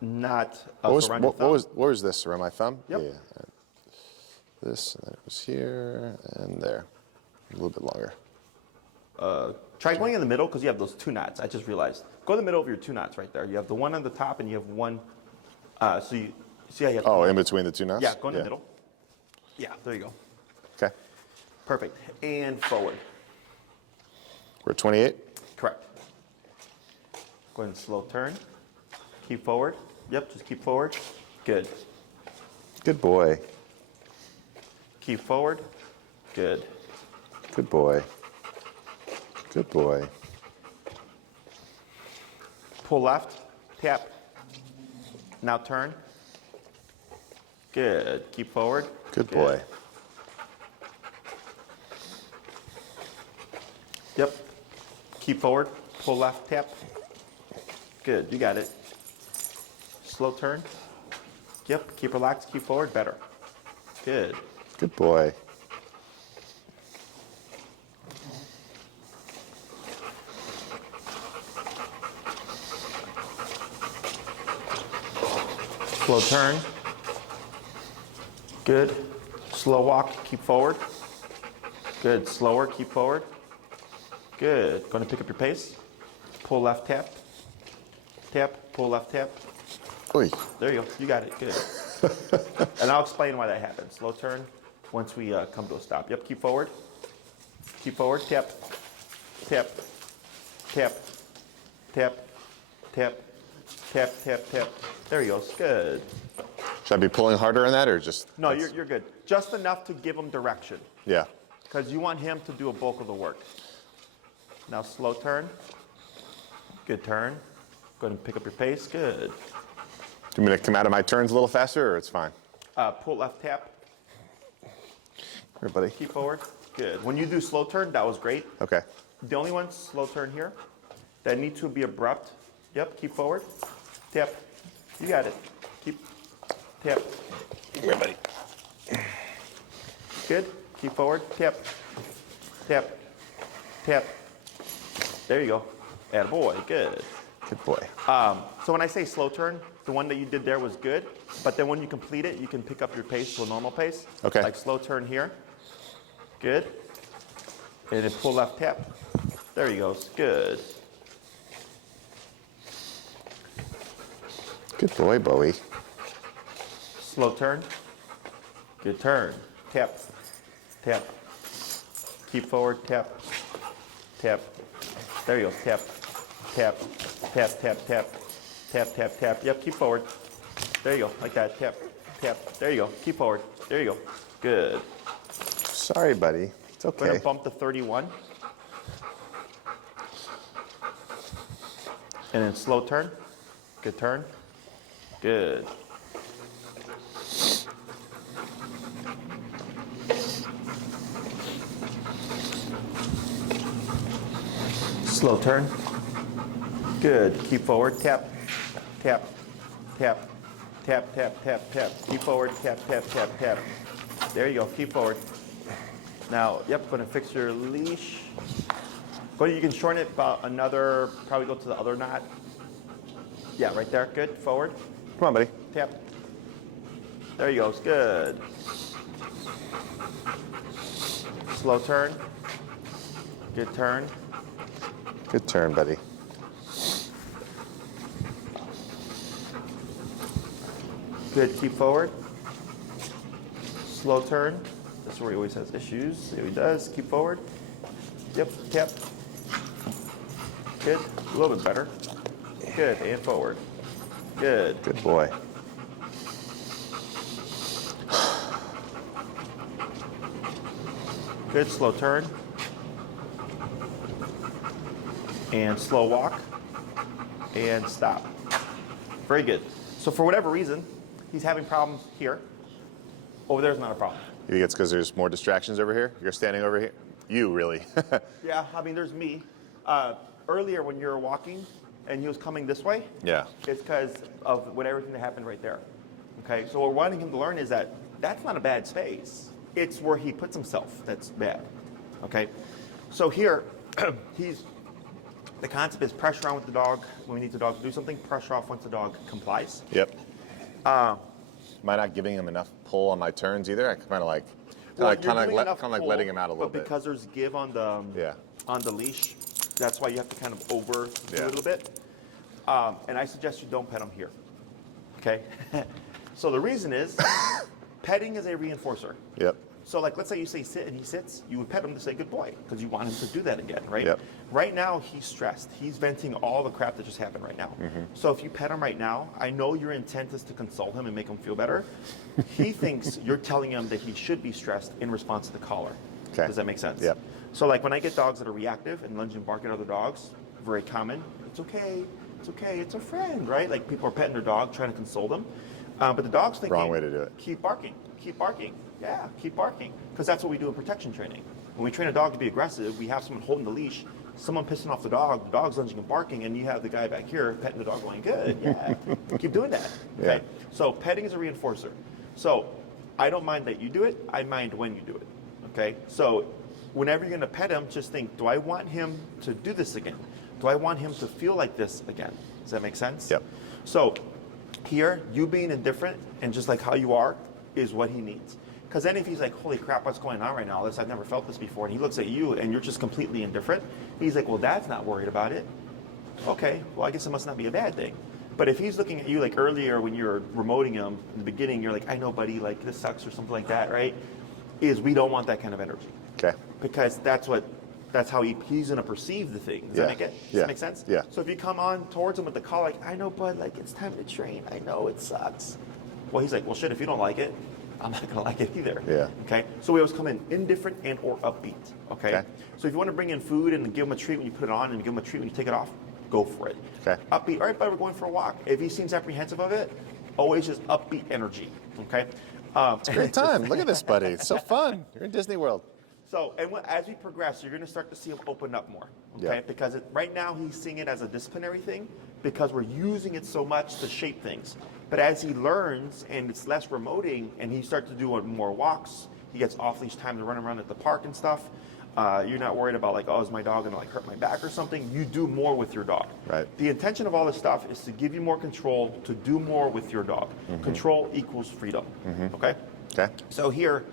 knot around your thumb. What was this around my thumb? Yep. Yeah. This, and then it was here and there. A little bit longer. Try going in the middle because you have those two knots. I just realized. Go in the middle of your two knots right there. You have the one on the top and you have one. So you see how you have. Oh, in between the two knots? Yeah, go in the middle. Yeah, there you go. Okay. Perfect. And forward. We're at 28? Correct. Go ahead and slow turn. Keep forward. Yep, just keep forward. Good. Good boy. Keep forward. Good. Good boy. Good boy. Pull left. Tap. Now turn. Good. Keep forward. Good boy. Yep. Keep forward. Pull left. Tap. Good. You got it. Slow turn. Yep. Keep relaxed. Keep forward. Better. Good. Good boy. Slow turn. Good. Slow walk. Keep forward. Good. Slower. Keep forward. Good. Going to pick up your pace. Pull left. Tap. Tap. Pull left. Tap. Oy. There you go. You got it. Good. And I'll explain why that happens. Slow turn once we come to a stop. Yep. Keep forward. Keep forward. Tap. Tap. Tap. Tap. Tap. Tap. Tap. Tap. There he goes. Good. Should I be pulling harder on that or just? No, you're good. Just enough to give him direction. Yeah. Because you want him to do a bulk of the work. Now slow turn. Good turn. Go ahead and pick up your pace. Good. Do you want me to come out of my turns a little faster or it's fine? Pull left tap. Here, buddy. Keep forward. Good. When you do slow turn, that was great. Okay. The only ones, slow turn here, that need to be abrupt. Yep, keep forward. Tap. You got it. Keep. Tap. Here, buddy. Good. Keep forward. Tap. Tap. Tap. There you go. Attaboy. Good. Good boy. So when I say slow turn, the one that you did there was good, but then when you complete it, you can pick up your pace to a normal pace. Okay. Like slow turn here. Good. And then pull left tap. There he goes. Good. Good boy, Bowie. Slow turn. Good turn. Tap. Tap. Keep forward. Tap. Tap. There you go. Tap. Tap. Tap, tap, tap. Tap, tap, tap. Yep, keep forward. There you go. Like that. Tap. Tap. There you go. Keep forward. There you go. Good. Sorry, buddy. It's We're gonna okay. bump to 31. And then slow turn. Good turn. Good. Slow turn. Good. Keep forward. Tap, tap, tap, tap, tap, tap, tap. Keep forward. Tap, tap, tap, tap. There you go. Keep forward. Now, yep, going to fix your leash. You can shorten it about another, probably go to the other knot. Yeah, right there. Good. Forward. Come on, buddy. Tap. There you go. It's good. Slow turn. Good turn. Good turn, buddy. Good. Keep forward. Slow turn. That's where he always has issues. There he does. Keep forward. Yep. Tap. Good. A little bit better. Good. And forward. Good. Good boy. Good. Slow turn. And slow walk. And stop. Very good. So for whatever reason, he's having problems here. Over there's not a problem. You think it's because there's more distractions over here? You're standing over here? You, really? Yeah, I mean, there's me. Earlier when you were walking and he was coming this way, Yeah. it's because of everything that happened right there. Okay, so what we're wanting him to learn is that that's not a bad space. It's where he puts himself that's bad. Okay, so here, the concept is pressure on with the dog. When we need the dog to do something, pressure off once the dog complies. Yep. Am I not giving him enough pull on my turns either? I kind of like, letting him out a little but bit. because there's give on the Yeah. on the leash, that's why you have to kind of over do Yeah. a little bit. And I suggest you don't pet him here. Okay. So the reason is, petting is a reinforcer. Yep. So like, let's say you say sit and he sits, you would pet him to say good boy because you want him to do that again, right? Yep. Right now he's stressed. He's venting all the crap that just happened right now. So if you pet him right now, I know your intent is to console him and make him feel better. He thinks you're telling him that he should be stressed in response to the collar. Okay. Does that make sense? Yep. So like when I get dogs that are reactive and lunge and bark at other dogs, very common. It's okay. It's okay. It's a friend, right? Like people are petting their dog, trying to console them. But the dog's thinking, Wrong way to do it. Keep barking. Keep barking. Yeah, keep barking. Because that's what we do in protection training. When we train a dog to be aggressive, we have someone holding the leash, someone pissing off the dog's lunging and barking, and you have the guy back here petting the dog going, good, yeah, keep doing that. Okay. Yeah. So petting is a reinforcer. So I don't mind that you do it. I mind when you do it. Okay. So whenever you're going to pet him, just think, do I want him to do this again? Do I want him to feel like this again? Does that make sense? Yep. So here, you being indifferent and just like how you are is what he needs. Because then if he's like, holy crap, what's going on right now? I've never felt this before. And he looks at you and you're just completely indifferent. He's like, well, Dad's not worried about it. Okay, well, I guess it must not be a bad thing. But if he's looking at you like earlier when you're remoting him in the beginning, you're like, I know, buddy, like this sucks or something like that, right? We don't want that kind of energy. Okay. Because that's how he's going to perceive the thing. Does that make it? Does that make sense? Yeah. So if you come on towards him with the call, like, I know, bud, like, it's time to train. I know it sucks. Well, he's like, well, shit, if you don't like it, I'm not going to like it either. Yeah. Okay? So we always come in indifferent and or upbeat. Okay? So if you want to bring in food and give him a treat when you put it on and give him a treat when you take it off, go for it. Okay. Upbeat. All right, bud, we're going for a walk. If he seems apprehensive of it, always just upbeat energy. Okay? It's a great time. Look at this, buddy. It's so fun. You're in Disney World. So, and as we progress, you're going to start to see him open up more, okay? Yeah. Because right now he's seeing it as a disciplinary thing because we're using it so much to shape things. But as he learns and it's less remoting and he starts to do more walks, he gets off-leash time to run around at the park and stuff, you're not worried about like, oh, is my dog going to like hurt my back or something? You do more with your dog. Right. The intention of all this stuff is to give you more control, to do more with your dog. Control equals freedom, okay? Okay. So here,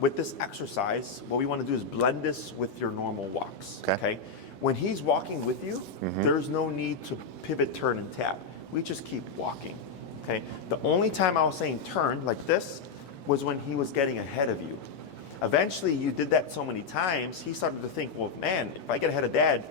with this exercise, what we want to do is blend this with your normal walks. Okay. When he's walking with you, there's no need to pivot, turn, and tap. We just keep walking. Okay. The only time I was saying turn like this was when he was getting ahead of you. Eventually, you did that so many times, he started to think, well, man, if I get ahead of Dad,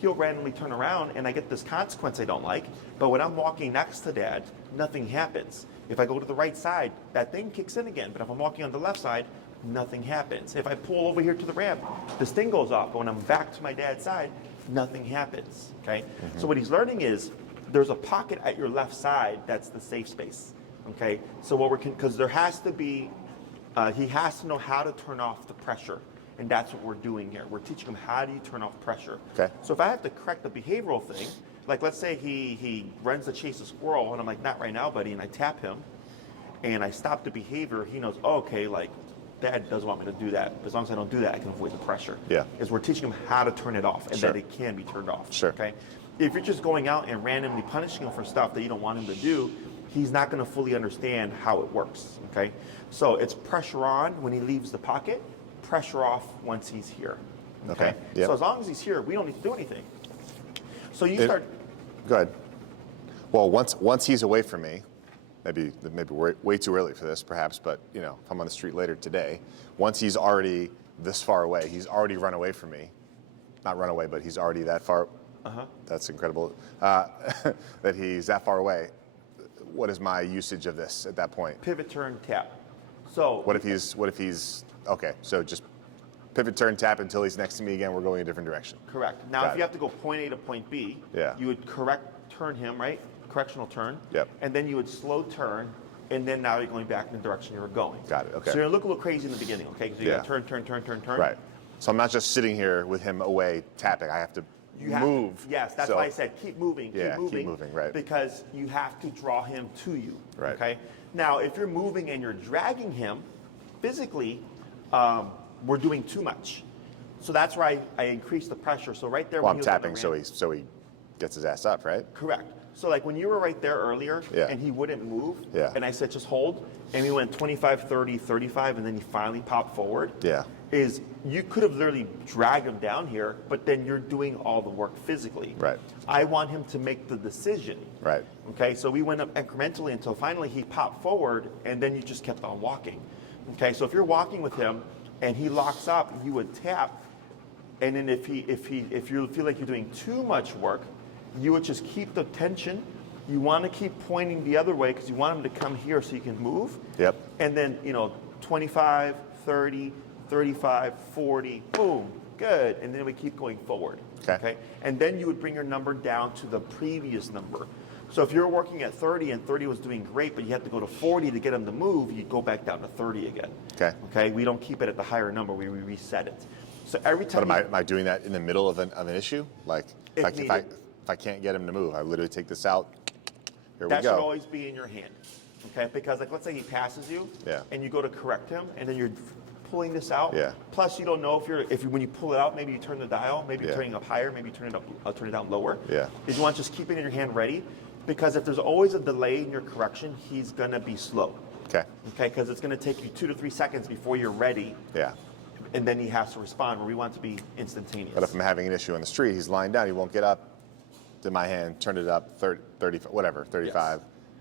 he'll randomly turn around and I get this consequence I don't like. But when I'm walking next to Dad, nothing happens. If I go to the right side, that thing kicks in again. But if I'm walking on the left side, nothing happens. If I pull over here to the ramp, this thing goes off. But when I'm back to my dad's side, nothing happens, okay? So what he's learning is there's a pocket at your left side that's the safe space, okay? So because there has to be, he has to know how to turn off the pressure. And that's what we're doing here. We're teaching him how do you turn off pressure. Okay. So if I have to correct the behavioral thing, like let's say he runs to chase a squirrel and I'm like, not right now, buddy, and I tap him and I stop the behavior, he knows, oh, okay, like Dad doesn't want me to do that. As long as I don't do that, I can avoid the pressure. Yeah. Is we're teaching him how to turn it off and Sure. that it can be turned off. Sure. Okay. If you're just going out and randomly punishing him for stuff that you don't want him to do, he's not going to fully understand how it works. Okay. So it's pressure on when he leaves the pocket, pressure off once he's here. Okay. Yep. So as long as he's here, we don't need to do anything. So you start. Go ahead. Well, once he's away from me, maybe we're way too early for this, perhaps, but if I'm on the street later today, once he's already this far away, he's already run away from me. Not run away, but he's already that far. That's incredible. That he's that far away. What is my usage of this at that point? Pivot, turn, tap. So What if he's okay? So just pivot, turn, tap until he's next to me again. We're going a different direction. correct. Now, Got if it. you have to go point A to point B, Yeah. you would turn him, right? Correctional turn. Yep. And then you would slow turn, and then now you're going back in the direction you were going. Got it, okay. So you're gonna look a little crazy in the beginning, okay? Because you Yeah. gotta turn. Right. So I'm not just sitting here with him away tapping. I have to move. Yes, that's So- why I said keep moving, Yeah, keep moving, right. Because you have to draw him to you. Right. Okay. Now, if you're moving and you're dragging him, physically, we're doing too much. So that's why I increase the pressure. So right there, Well, when I'm he was on the tapping ramp- so he gets his ass up, right? Correct. So like when you were right there earlier Yeah. and he wouldn't move, Yeah. and I said just hold, and he went 25, 30, 35, and then he finally popped forward, Yeah. is you could have literally dragged him down here, but then you're doing all the work physically. Right. I want him to make the decision. Right. Okay, so we went up incrementally until finally he popped forward, and then you just kept on walking. Okay, so if you're walking with him and he locks up, you would tap, and then if you feel like you're doing too much work, you would just keep the tension. You want to keep pointing the other way because you want him to come here so you can move. Yep. And then 25, 30, 35, 40, boom, good. And then we keep going forward. Okay. And then you would bring your number down to the previous number. So if you're working at 30 and 30 was doing great, but you had to go to 40 to get him to move, you go back down to 30 again. Okay. Okay. We don't keep it at the higher number. We reset it. So every time. But am I doing that in the middle of an issue? Like If if I can't get him to move, I literally take this out. Here that we go. should always be in your hand. Okay. Because like let's say he passes you. Yeah. And you go to correct him, and then you're pulling this out. Yeah. Plus, you don't know if when you pull it out, maybe you turn the dial, maybe you're Yeah. turning up higher, maybe you turn it up, turn it down lower. Yeah. Is you want to just keep it in your hand ready, because if there's always a delay in your correction, he's gonna be slow. Okay. Okay, because it's gonna take you 2 to 3 seconds before you're ready, Yeah. and then he has to respond. Where we want it to be instantaneous. But if I'm having an issue on the street, he's lying down, he won't get up. To my hand, turn it up 30, whatever, 35,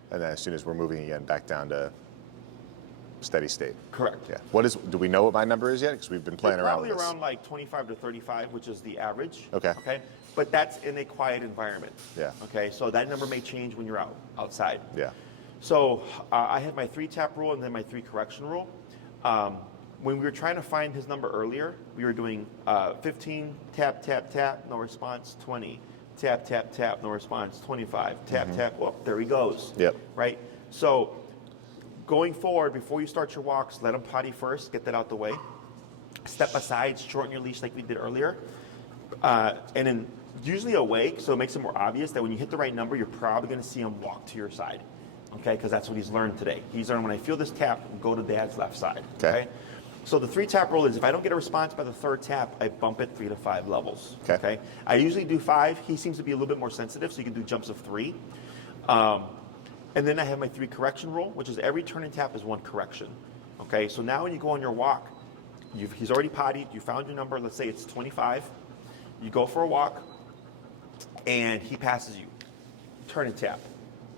and then as soon as we're moving again, back down to steady state. Correct. Yeah. Do we know what my number is yet? Because we've been playing around Probably with this. around like 25 to 35, which is the average. Okay. Okay. But that's in a quiet environment. Yeah. Okay. So that number may change when you're outside. Yeah. So I had my 3 tap rule and then my 3 correction rule. When we were trying to find his number earlier, we were doing 15 tap tap tap, no response. 20 tap tap tap, no response. 25 tap tap. Oh, there he goes. Yep. Right. So going forward, before you start your walks, let him potty first. Get that out the way. Step aside, shorten your leash like we did earlier, and then usually awake, so it makes it more obvious that when you hit the right number, you're probably going to see him walk to your side. Okay, because that's what he's learned today. He's learned when I feel this tap, go to Dad's left side. Okay. So the 3 tap rule is if I don't get a response by the 3rd tap, I bump it 3 to 5 levels. Okay. I usually do 5. He seems to be a little bit more sensitive, so you can do jumps of 3. And then I have my 3 correction rule, which is every turn and tap is 1 correction. Okay, so now when you go on your walk, he's already pottied, you found your number, let's say it's 25. You go for a walk, and he passes you. Turn and tap.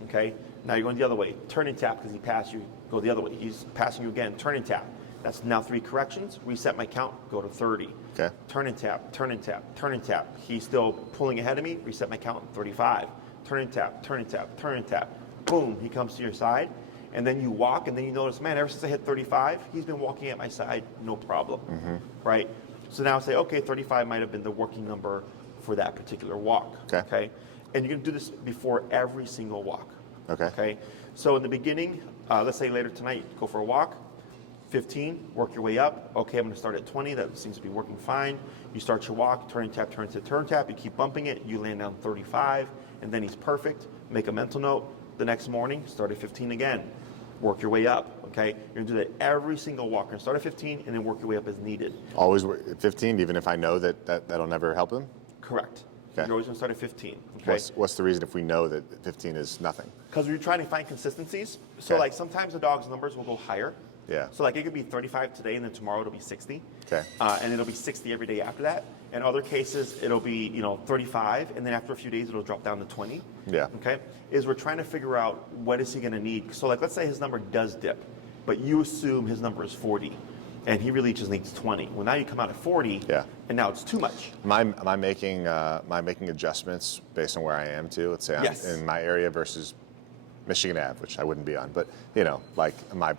Okay, now you're going the other way. Turn and tap because he passed you, go the other way. He's passing you again, turn and tap. That's now 3 corrections. Reset my count, go to 30. Okay. Turn and tap, turn and tap, turn and tap. He's still pulling ahead of me, reset my count, 35. Turn and tap, turn and tap, turn and tap. Boom, he comes to your side. and then you walk, and then you notice, man, ever since I hit 35, he's been walking at my side, no problem, right? So now say, okay, 35 might have been the working number for that particular walk, okay? And you're gonna do this before every single walk, okay? So in the beginning, let's say later tonight, go for a walk, 15, work your way up. Okay, I'm gonna start at 20, that seems to be working fine. You start your walk, turn tap, you keep bumping it, you land down 35, and then he's perfect. Make a mental note, the next morning, start at 15 again. Work your way up, okay? You're gonna do that every single walk. You're gonna start at 15 and then work your way up as needed. Always 15, even if I know that'll never help him? Correct. Okay. You're always gonna start at 15, okay? What's the reason if we know that 15 is nothing? Because we're trying to find consistencies. So like sometimes the dog's numbers will go higher. Yeah. So like it could be 35 today and then tomorrow it'll be 60. Okay. And it'll be 60 every day after that. In other cases, it'll be 35 and then after a few days it'll drop down to 20. Yeah. Okay. Is we're trying to figure out what is he going to need. So like let's say his number does dip, but you assume his number is 40, and he really just needs 20. Well, now you come out at 40. Yeah. And now it's too much. Am I making adjustments based on where I am too? Let's say I'm in my area versus Michigan Ave, which I wouldn't be on, but like am I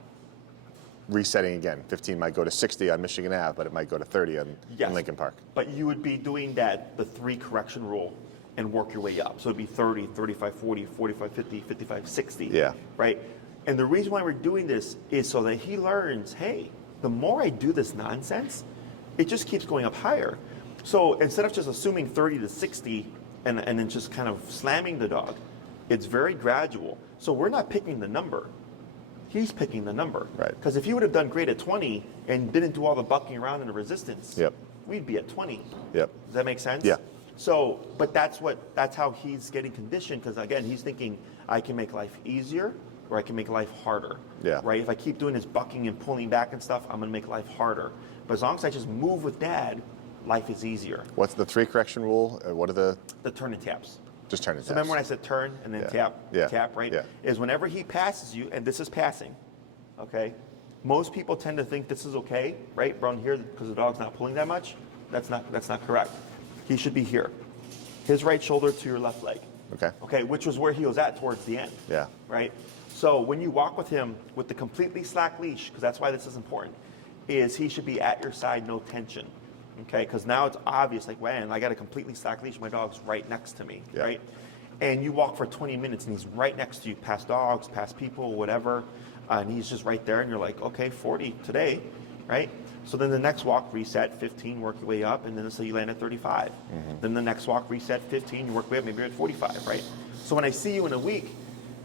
resetting again? 15 might go to 60 on Michigan Ave, but it might go to 30 on Lincoln Park. But you would be doing the 3 correction rule and work your way up. So it'd be 30, 35, 40, 45, 50, 55, 60. Yeah. Right? And the reason why we're doing this is so that he learns, hey, the more I do this nonsense, it just keeps going up higher. So instead of just assuming 30 to 60 and then just kind of slamming the dog, it's very gradual. So we're not picking the number. He's picking the number. Right. Because if he would have done great at 20 and didn't do all the bucking around and the resistance, we'd be at 20. Yep. Does that make sense? Yeah. So, but that's how he's getting conditioned, because again, he's thinking, I can make life easier or I can make life harder. Yeah. Right? If I keep doing this bucking and pulling back and stuff, I'm gonna make life harder. But as long as I just move with dad, life is easier. What's the 3 correction rule? What are the turn and taps. Just turn and taps. So remember when I said turn and then tap, right? Yeah. Is whenever he passes you, and this is passing, okay? Most people tend to think this is okay, right? Around here, because the dog's not pulling that much. That's not correct. He should be here. His right shoulder to your left leg. Okay. Okay, which was where he was at towards the end. Yeah. Right? So when you walk with him with the completely slack leash, because that's why this is important, is he should be at your side, no tension. Okay, because now it's obvious, like, man, I got a completely slack leash, my dog's right next to me, right? And you walk for 20 minutes and he's right next to you, past dogs, past people, whatever, and he's just right there, and you're like, okay, 40 today, right? So then the next walk, reset, 15, work your way up, and then let's say you land at 35. Then the next walk, reset, 15, you work your way up, maybe you're at 45, right? So when I see you in a week,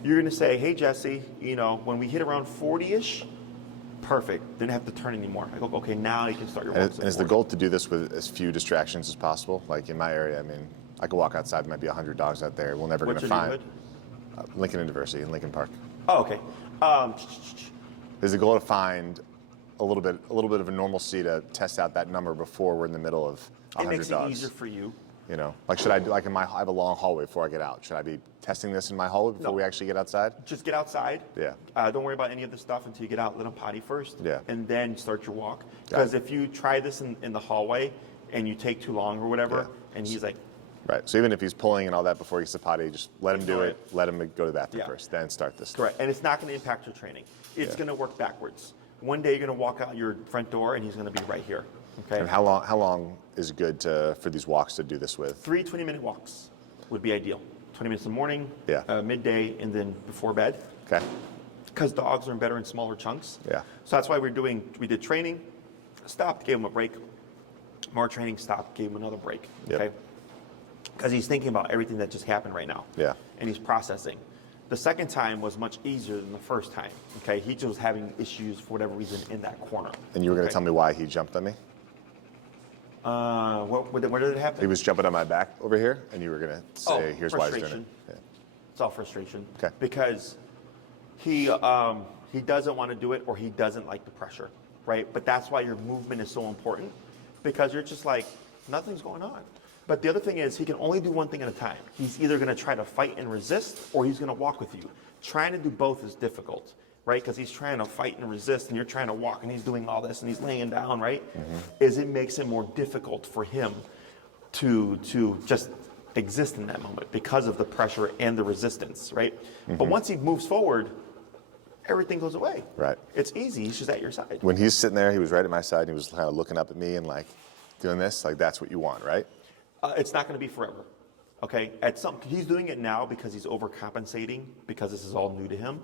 you're gonna say, hey, Jesse, when we hit around 40-ish, perfect, didn't have to turn anymore. I go, okay, now you can start your walks. And is the goal to do this with as few distractions as possible? Like in my area, I mean, I could walk outside, there might be 100 dogs out there. We're never going to find Lincoln University in Lincoln Park. Oh, okay. Is the goal to find a little bit of a normalcy to test out that number before we're in the middle of 100 dogs? It makes it easier for you. Like should I do like I have a long hallway before I get out? Should I be testing this in my hallway before we actually get outside? Just get outside. Yeah. Don't worry about any of the stuff until you get out. Let him potty first. Yeah. And then start your walk. Because if you try this in the hallway and you take too long or whatever, and he's like. Right. So even if he's pulling and all that before he gets to potty, just let him do it. Let him go to the bathroom first, then start this. Correct. And it's not going to impact your training. It's going to work backwards. One day you're going to walk out your front door and he's going to be right here. Okay. And how long is good for these walks to do this with? 3 20-minute walks would be ideal. 20 minutes in the morning, midday, and then before bed. Okay. Because dogs learn better in smaller chunks. Yeah. So that's why we did training, stopped, gave him a break. More training, stopped, gave him another break. Okay. Because he's thinking about everything that just happened right now. Yeah. And he's processing. The second time was much easier than the first time. Okay. He just was having issues for whatever reason in that corner. And you were going to tell me why he jumped on me? Where did it happen? He was jumping on my back over here, and you were going to say, here's why he's doing it. Yeah. It's all frustration. Okay. Because he doesn't want to do it, or he doesn't like the pressure, right? But that's why your movement is so important, because you're just like, nothing's going on. But the other thing is, he can only do one thing at a time. He's either going to try to fight and resist, or he's going to walk with you. Trying to do both is difficult, right? Because he's trying to fight and resist, and you're trying to walk, and he's doing all this, and he's laying down, right? Is it makes it more difficult for him to just exist in that moment because of the pressure and the resistance, right? But once he moves forward, everything goes away. Right. It's easy. He's just at your side. When he's sitting there, he was right at my side, and he was kind of looking up at me and like doing this, like that's what you want, right? It's not going to be forever. Okay. He's doing it now because he's overcompensating because this is all new to him.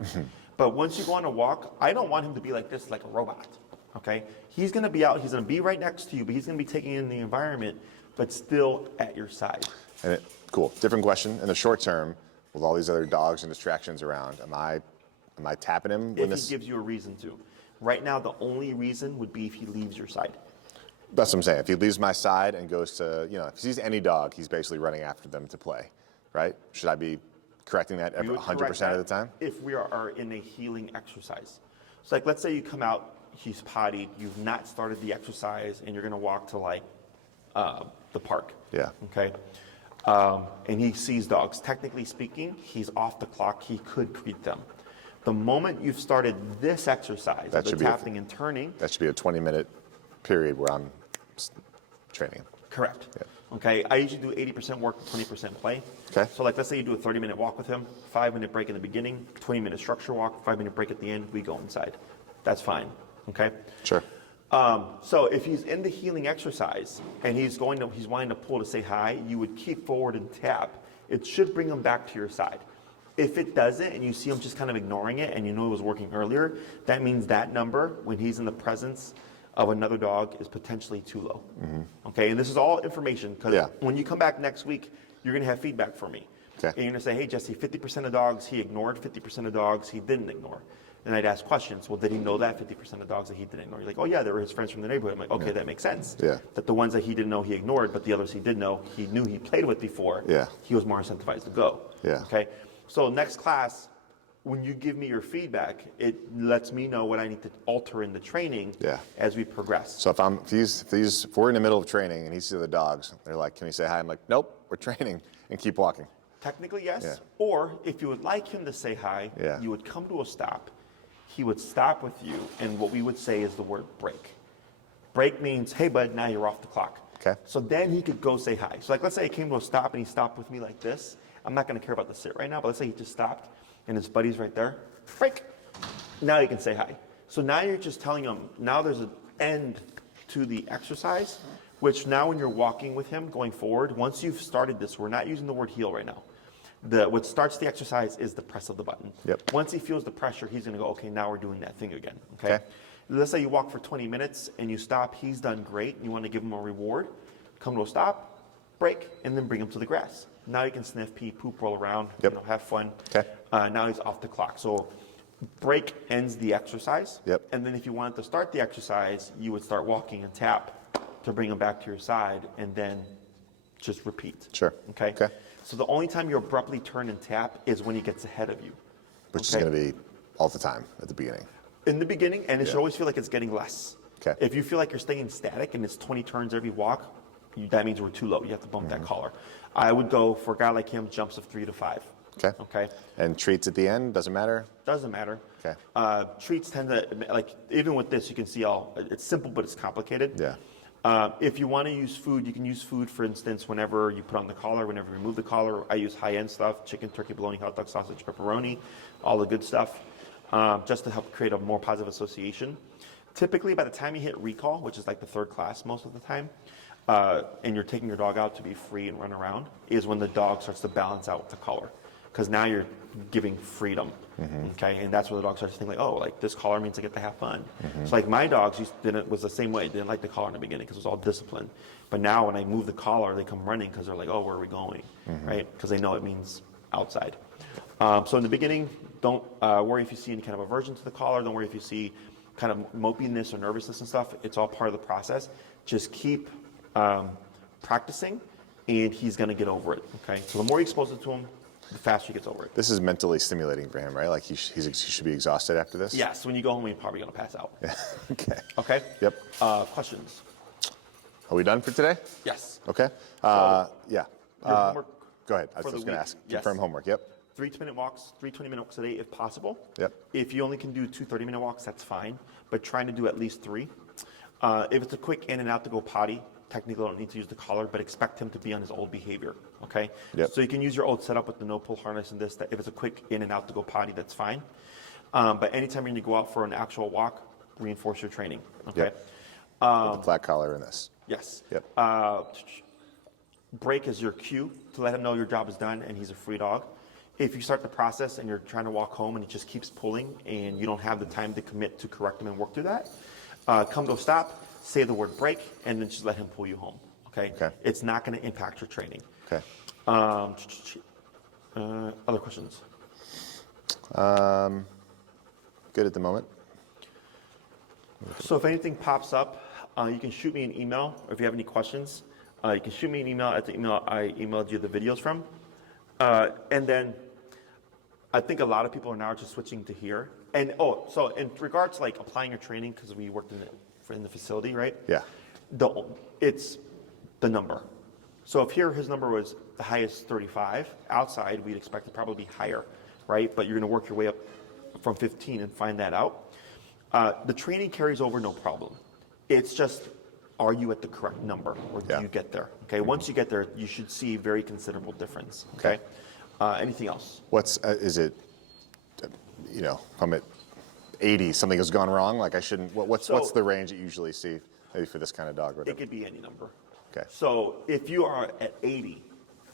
But once you go on a walk, I don't want him to be like this, like a robot. Okay. He's going to be out. He's going to be right next to you, but he's going to be taking in the environment, but still at your side. And cool. Different question. In the short term, with all these other dogs and distractions around, am I tapping him when If he gives you a reason to. Right now, the only reason would be if he leaves your side. That's what I'm saying. If he leaves my side and goes to, if he sees any dog, he's basically running after them to play, right? Should I be correcting that 100% of the time? If we are in a healing exercise. So like, let's say you come out, he's potty, you've not started the exercise, and you're going to walk to like the park. Yeah. Okay. And he sees dogs. Technically speaking, he's off the clock. He could greet them. The moment you've started this exercise, the tapping and turning. That should be a 20-minute period where I'm training him. Correct. Yeah. Okay. I usually do 80% work, 20% play. Okay. So like, let's say you do a 30-minute walk with him, 5-minute break in the beginning, 20-minute structure walk, 5-minute break at the end. We go inside. That's fine. Okay. Sure. So if he's in the healing exercise and he's wanting to pull to say hi, you would keep forward and tap. It should bring him back to your side. If it doesn't and you see him just kind of ignoring it and you know it was working earlier, that means that number, when he's in the presence of another dog, is potentially too low. Mm-hmm. Okay, and this is all information because when you come back next week, you're going to have feedback from me. Okay. And you're going to say, hey, Jesse, 50% of dogs he ignored, 50% of dogs he didn't ignore. And I'd ask questions. Well, did he know that 50% of dogs that he didn't ignore? You're like, oh, yeah, they were his friends from the neighborhood. I'm like, okay, that makes sense. Yeah. That the ones that he didn't know he ignored, but the others he did know, he knew he played with before, he was more incentivized to go. Yeah. Okay. So next class, when you give me your feedback, it lets me know what I need to alter in the training as we progress. So if we're in the middle of training and he sees the dogs, they're like, can we say hi? I'm like, nope, we're training, and keep walking. Technically, yes. Yeah. Or if you would like him to say hi, you would come to a stop. He would stop with you, and what we would say is the word break. Break means, hey, bud, now you're off the clock. Okay. So then he could go say hi. So like, let's say he came to a stop and he stopped with me like this. I'm not going to care about the sit right now, but let's say he just stopped and his buddy's right there. Break. Now you can say hi. So now you're just telling him, now there's an end to the exercise, which now when you're walking with him going forward, once you've started this, we're not using the word heal right now. What starts the exercise is the press of the button. Yep. Once he feels the pressure, he's going to go, okay, now we're doing that thing again. Okay? Let's say you walk for 20 minutes and you stop. He's done great. And you want to give him a reward. Come to a stop, break, and then bring him to the grass. Now you can sniff, pee, poop, roll around, have fun. Okay. Now he's off the clock. So break ends the exercise. Yep. And then if you wanted to start the exercise, you would start walking and tap to bring him back to your side, and then just repeat. Sure. Okay? So the only time you abruptly turn and tap is when he gets ahead of you. Which is going to be all the time at the beginning. In the beginning, and it should always feel like it's getting less. Okay. If you feel like you're staying static and it's 20 turns every walk, that means we're too low. You have to bump that collar. I would go, for a guy like him, jumps of 3 to 5. Okay. And treats at the end, doesn't matter? Doesn't matter. Okay. Treats tend to, like, even with this, you can see it's simple, but it's complicated. Yeah. If you want to use food, you can use food, for instance, whenever you put on the collar, whenever you remove the collar. I use high-end stuff, chicken, turkey, bologna, hot dog, sausage, pepperoni, all the good stuff, just to help create a more positive association. Typically, by the time you hit recall, which is like the third class most of the time, and you're taking your dog out to be free and run around, is when the dog starts to balance out with the collar. Because now you're giving freedom, okay? And that's where the dog starts to think like, oh, like this collar means I get to have fun. So like my dogs was the same way. They didn't like the collar in the beginning because it was all discipline. But now when I move the collar, they come running because they're like, oh, where are we going, right? Because they know it means outside. So in the beginning, don't worry if you see any kind of aversion to the collar. Don't worry if you see kind of mopiness or nervousness and stuff. It's all part of the process. Just keep practicing, and he's going to get over it, okay? So the more you expose it to him, the faster he gets over it. This is mentally stimulating for him, right? Like he should be exhausted after this? Yes, when you go home, you're probably going to pass out. Yeah. Okay. Okay? Yep. Questions? Are we done for today? Yes. Okay. Your Yeah. homework Go ahead. I was for the just going to week. ask. Yes. Confirm homework. Yep. 3 20-minute walks, 3 20-minute walks a day if possible. Yep. If you only can do 2 30-minute walks, that's fine, but trying to do at least 3. If it's a quick in and out to go potty, technically don't need to use the collar, but expect him to be on his old behavior, okay? Yep. So you can use your old setup with the no-pull harness and this. That if it's a quick in and out to go potty, that's fine. But anytime you're going to go out for an actual walk, reinforce your training. Okay. Yep. With the flat collar in this. Yes. Yep. Break is your cue to let him know your job is done and he's a free dog. If you start the process and you're trying to walk home and he just keeps pulling and you don't have the time to commit to correct him and work through that, come to a stop, say the word break, and then just let him pull you home. Okay? It's not going to impact your training. Okay. Other questions? Good at the moment. So if anything pops up, you can shoot me an email, or if you have any questions, you can shoot me an email at the email I emailed you the videos from. And then I think a lot of people are now just switching to here. And so in regards to like applying your training, because we worked in the facility, right? Yeah. It's the number. So if here his number was the highest 35, outside we'd expect it probably be higher, right? But you're going to work your way up from 15 and find that out. The training carries over no problem. It's just, are you at the correct number, or do you get there? Okay, once you get there, you should see very considerable difference. Okay, anything else? Is it? You know, I'm at 80. Something has gone wrong. Like I shouldn't. What's the range that you usually see, maybe for this kind of dog? Or it could be any number. Okay. So if you are at 80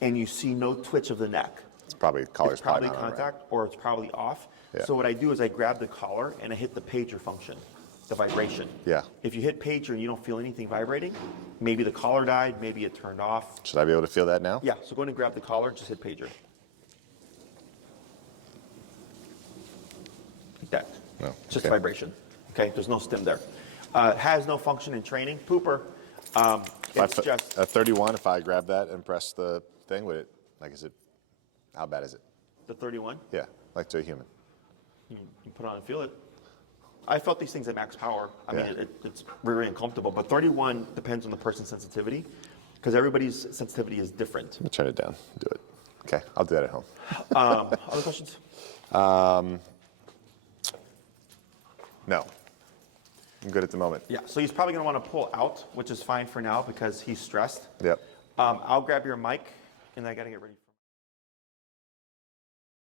and you see no twitch of the neck, it's probably collar's it's probably not on, contact, right? or it's probably off. Yeah. So what I do is I grab the collar and I hit the pager function, the vibration. Yeah. If you hit pager and you don't feel anything vibrating, maybe the collar died, maybe it turned off. Should I be able to feel that now? Yeah, so go ahead and grab the collar, just hit pager. Like that. No. Just Okay. vibration. Okay, there's no stim there. Has no function in training. Pooper. It's just a 31. If I grab that and press the thing, would it? Like, is it? How bad is it? the 31. Yeah, like to a human. You put it on and feel it. I felt these things at max power. I mean, it's very uncomfortable. But 31 depends on the person's sensitivity, because everybody's sensitivity is different. Let me turn it down. Do it. Okay, I'll do that at home. Other questions? No. I'm good at the moment. Yeah, so he's probably going to want to pull out, which is fine for now because he's stressed. Yep. I'll grab your mic, and I got to get ready for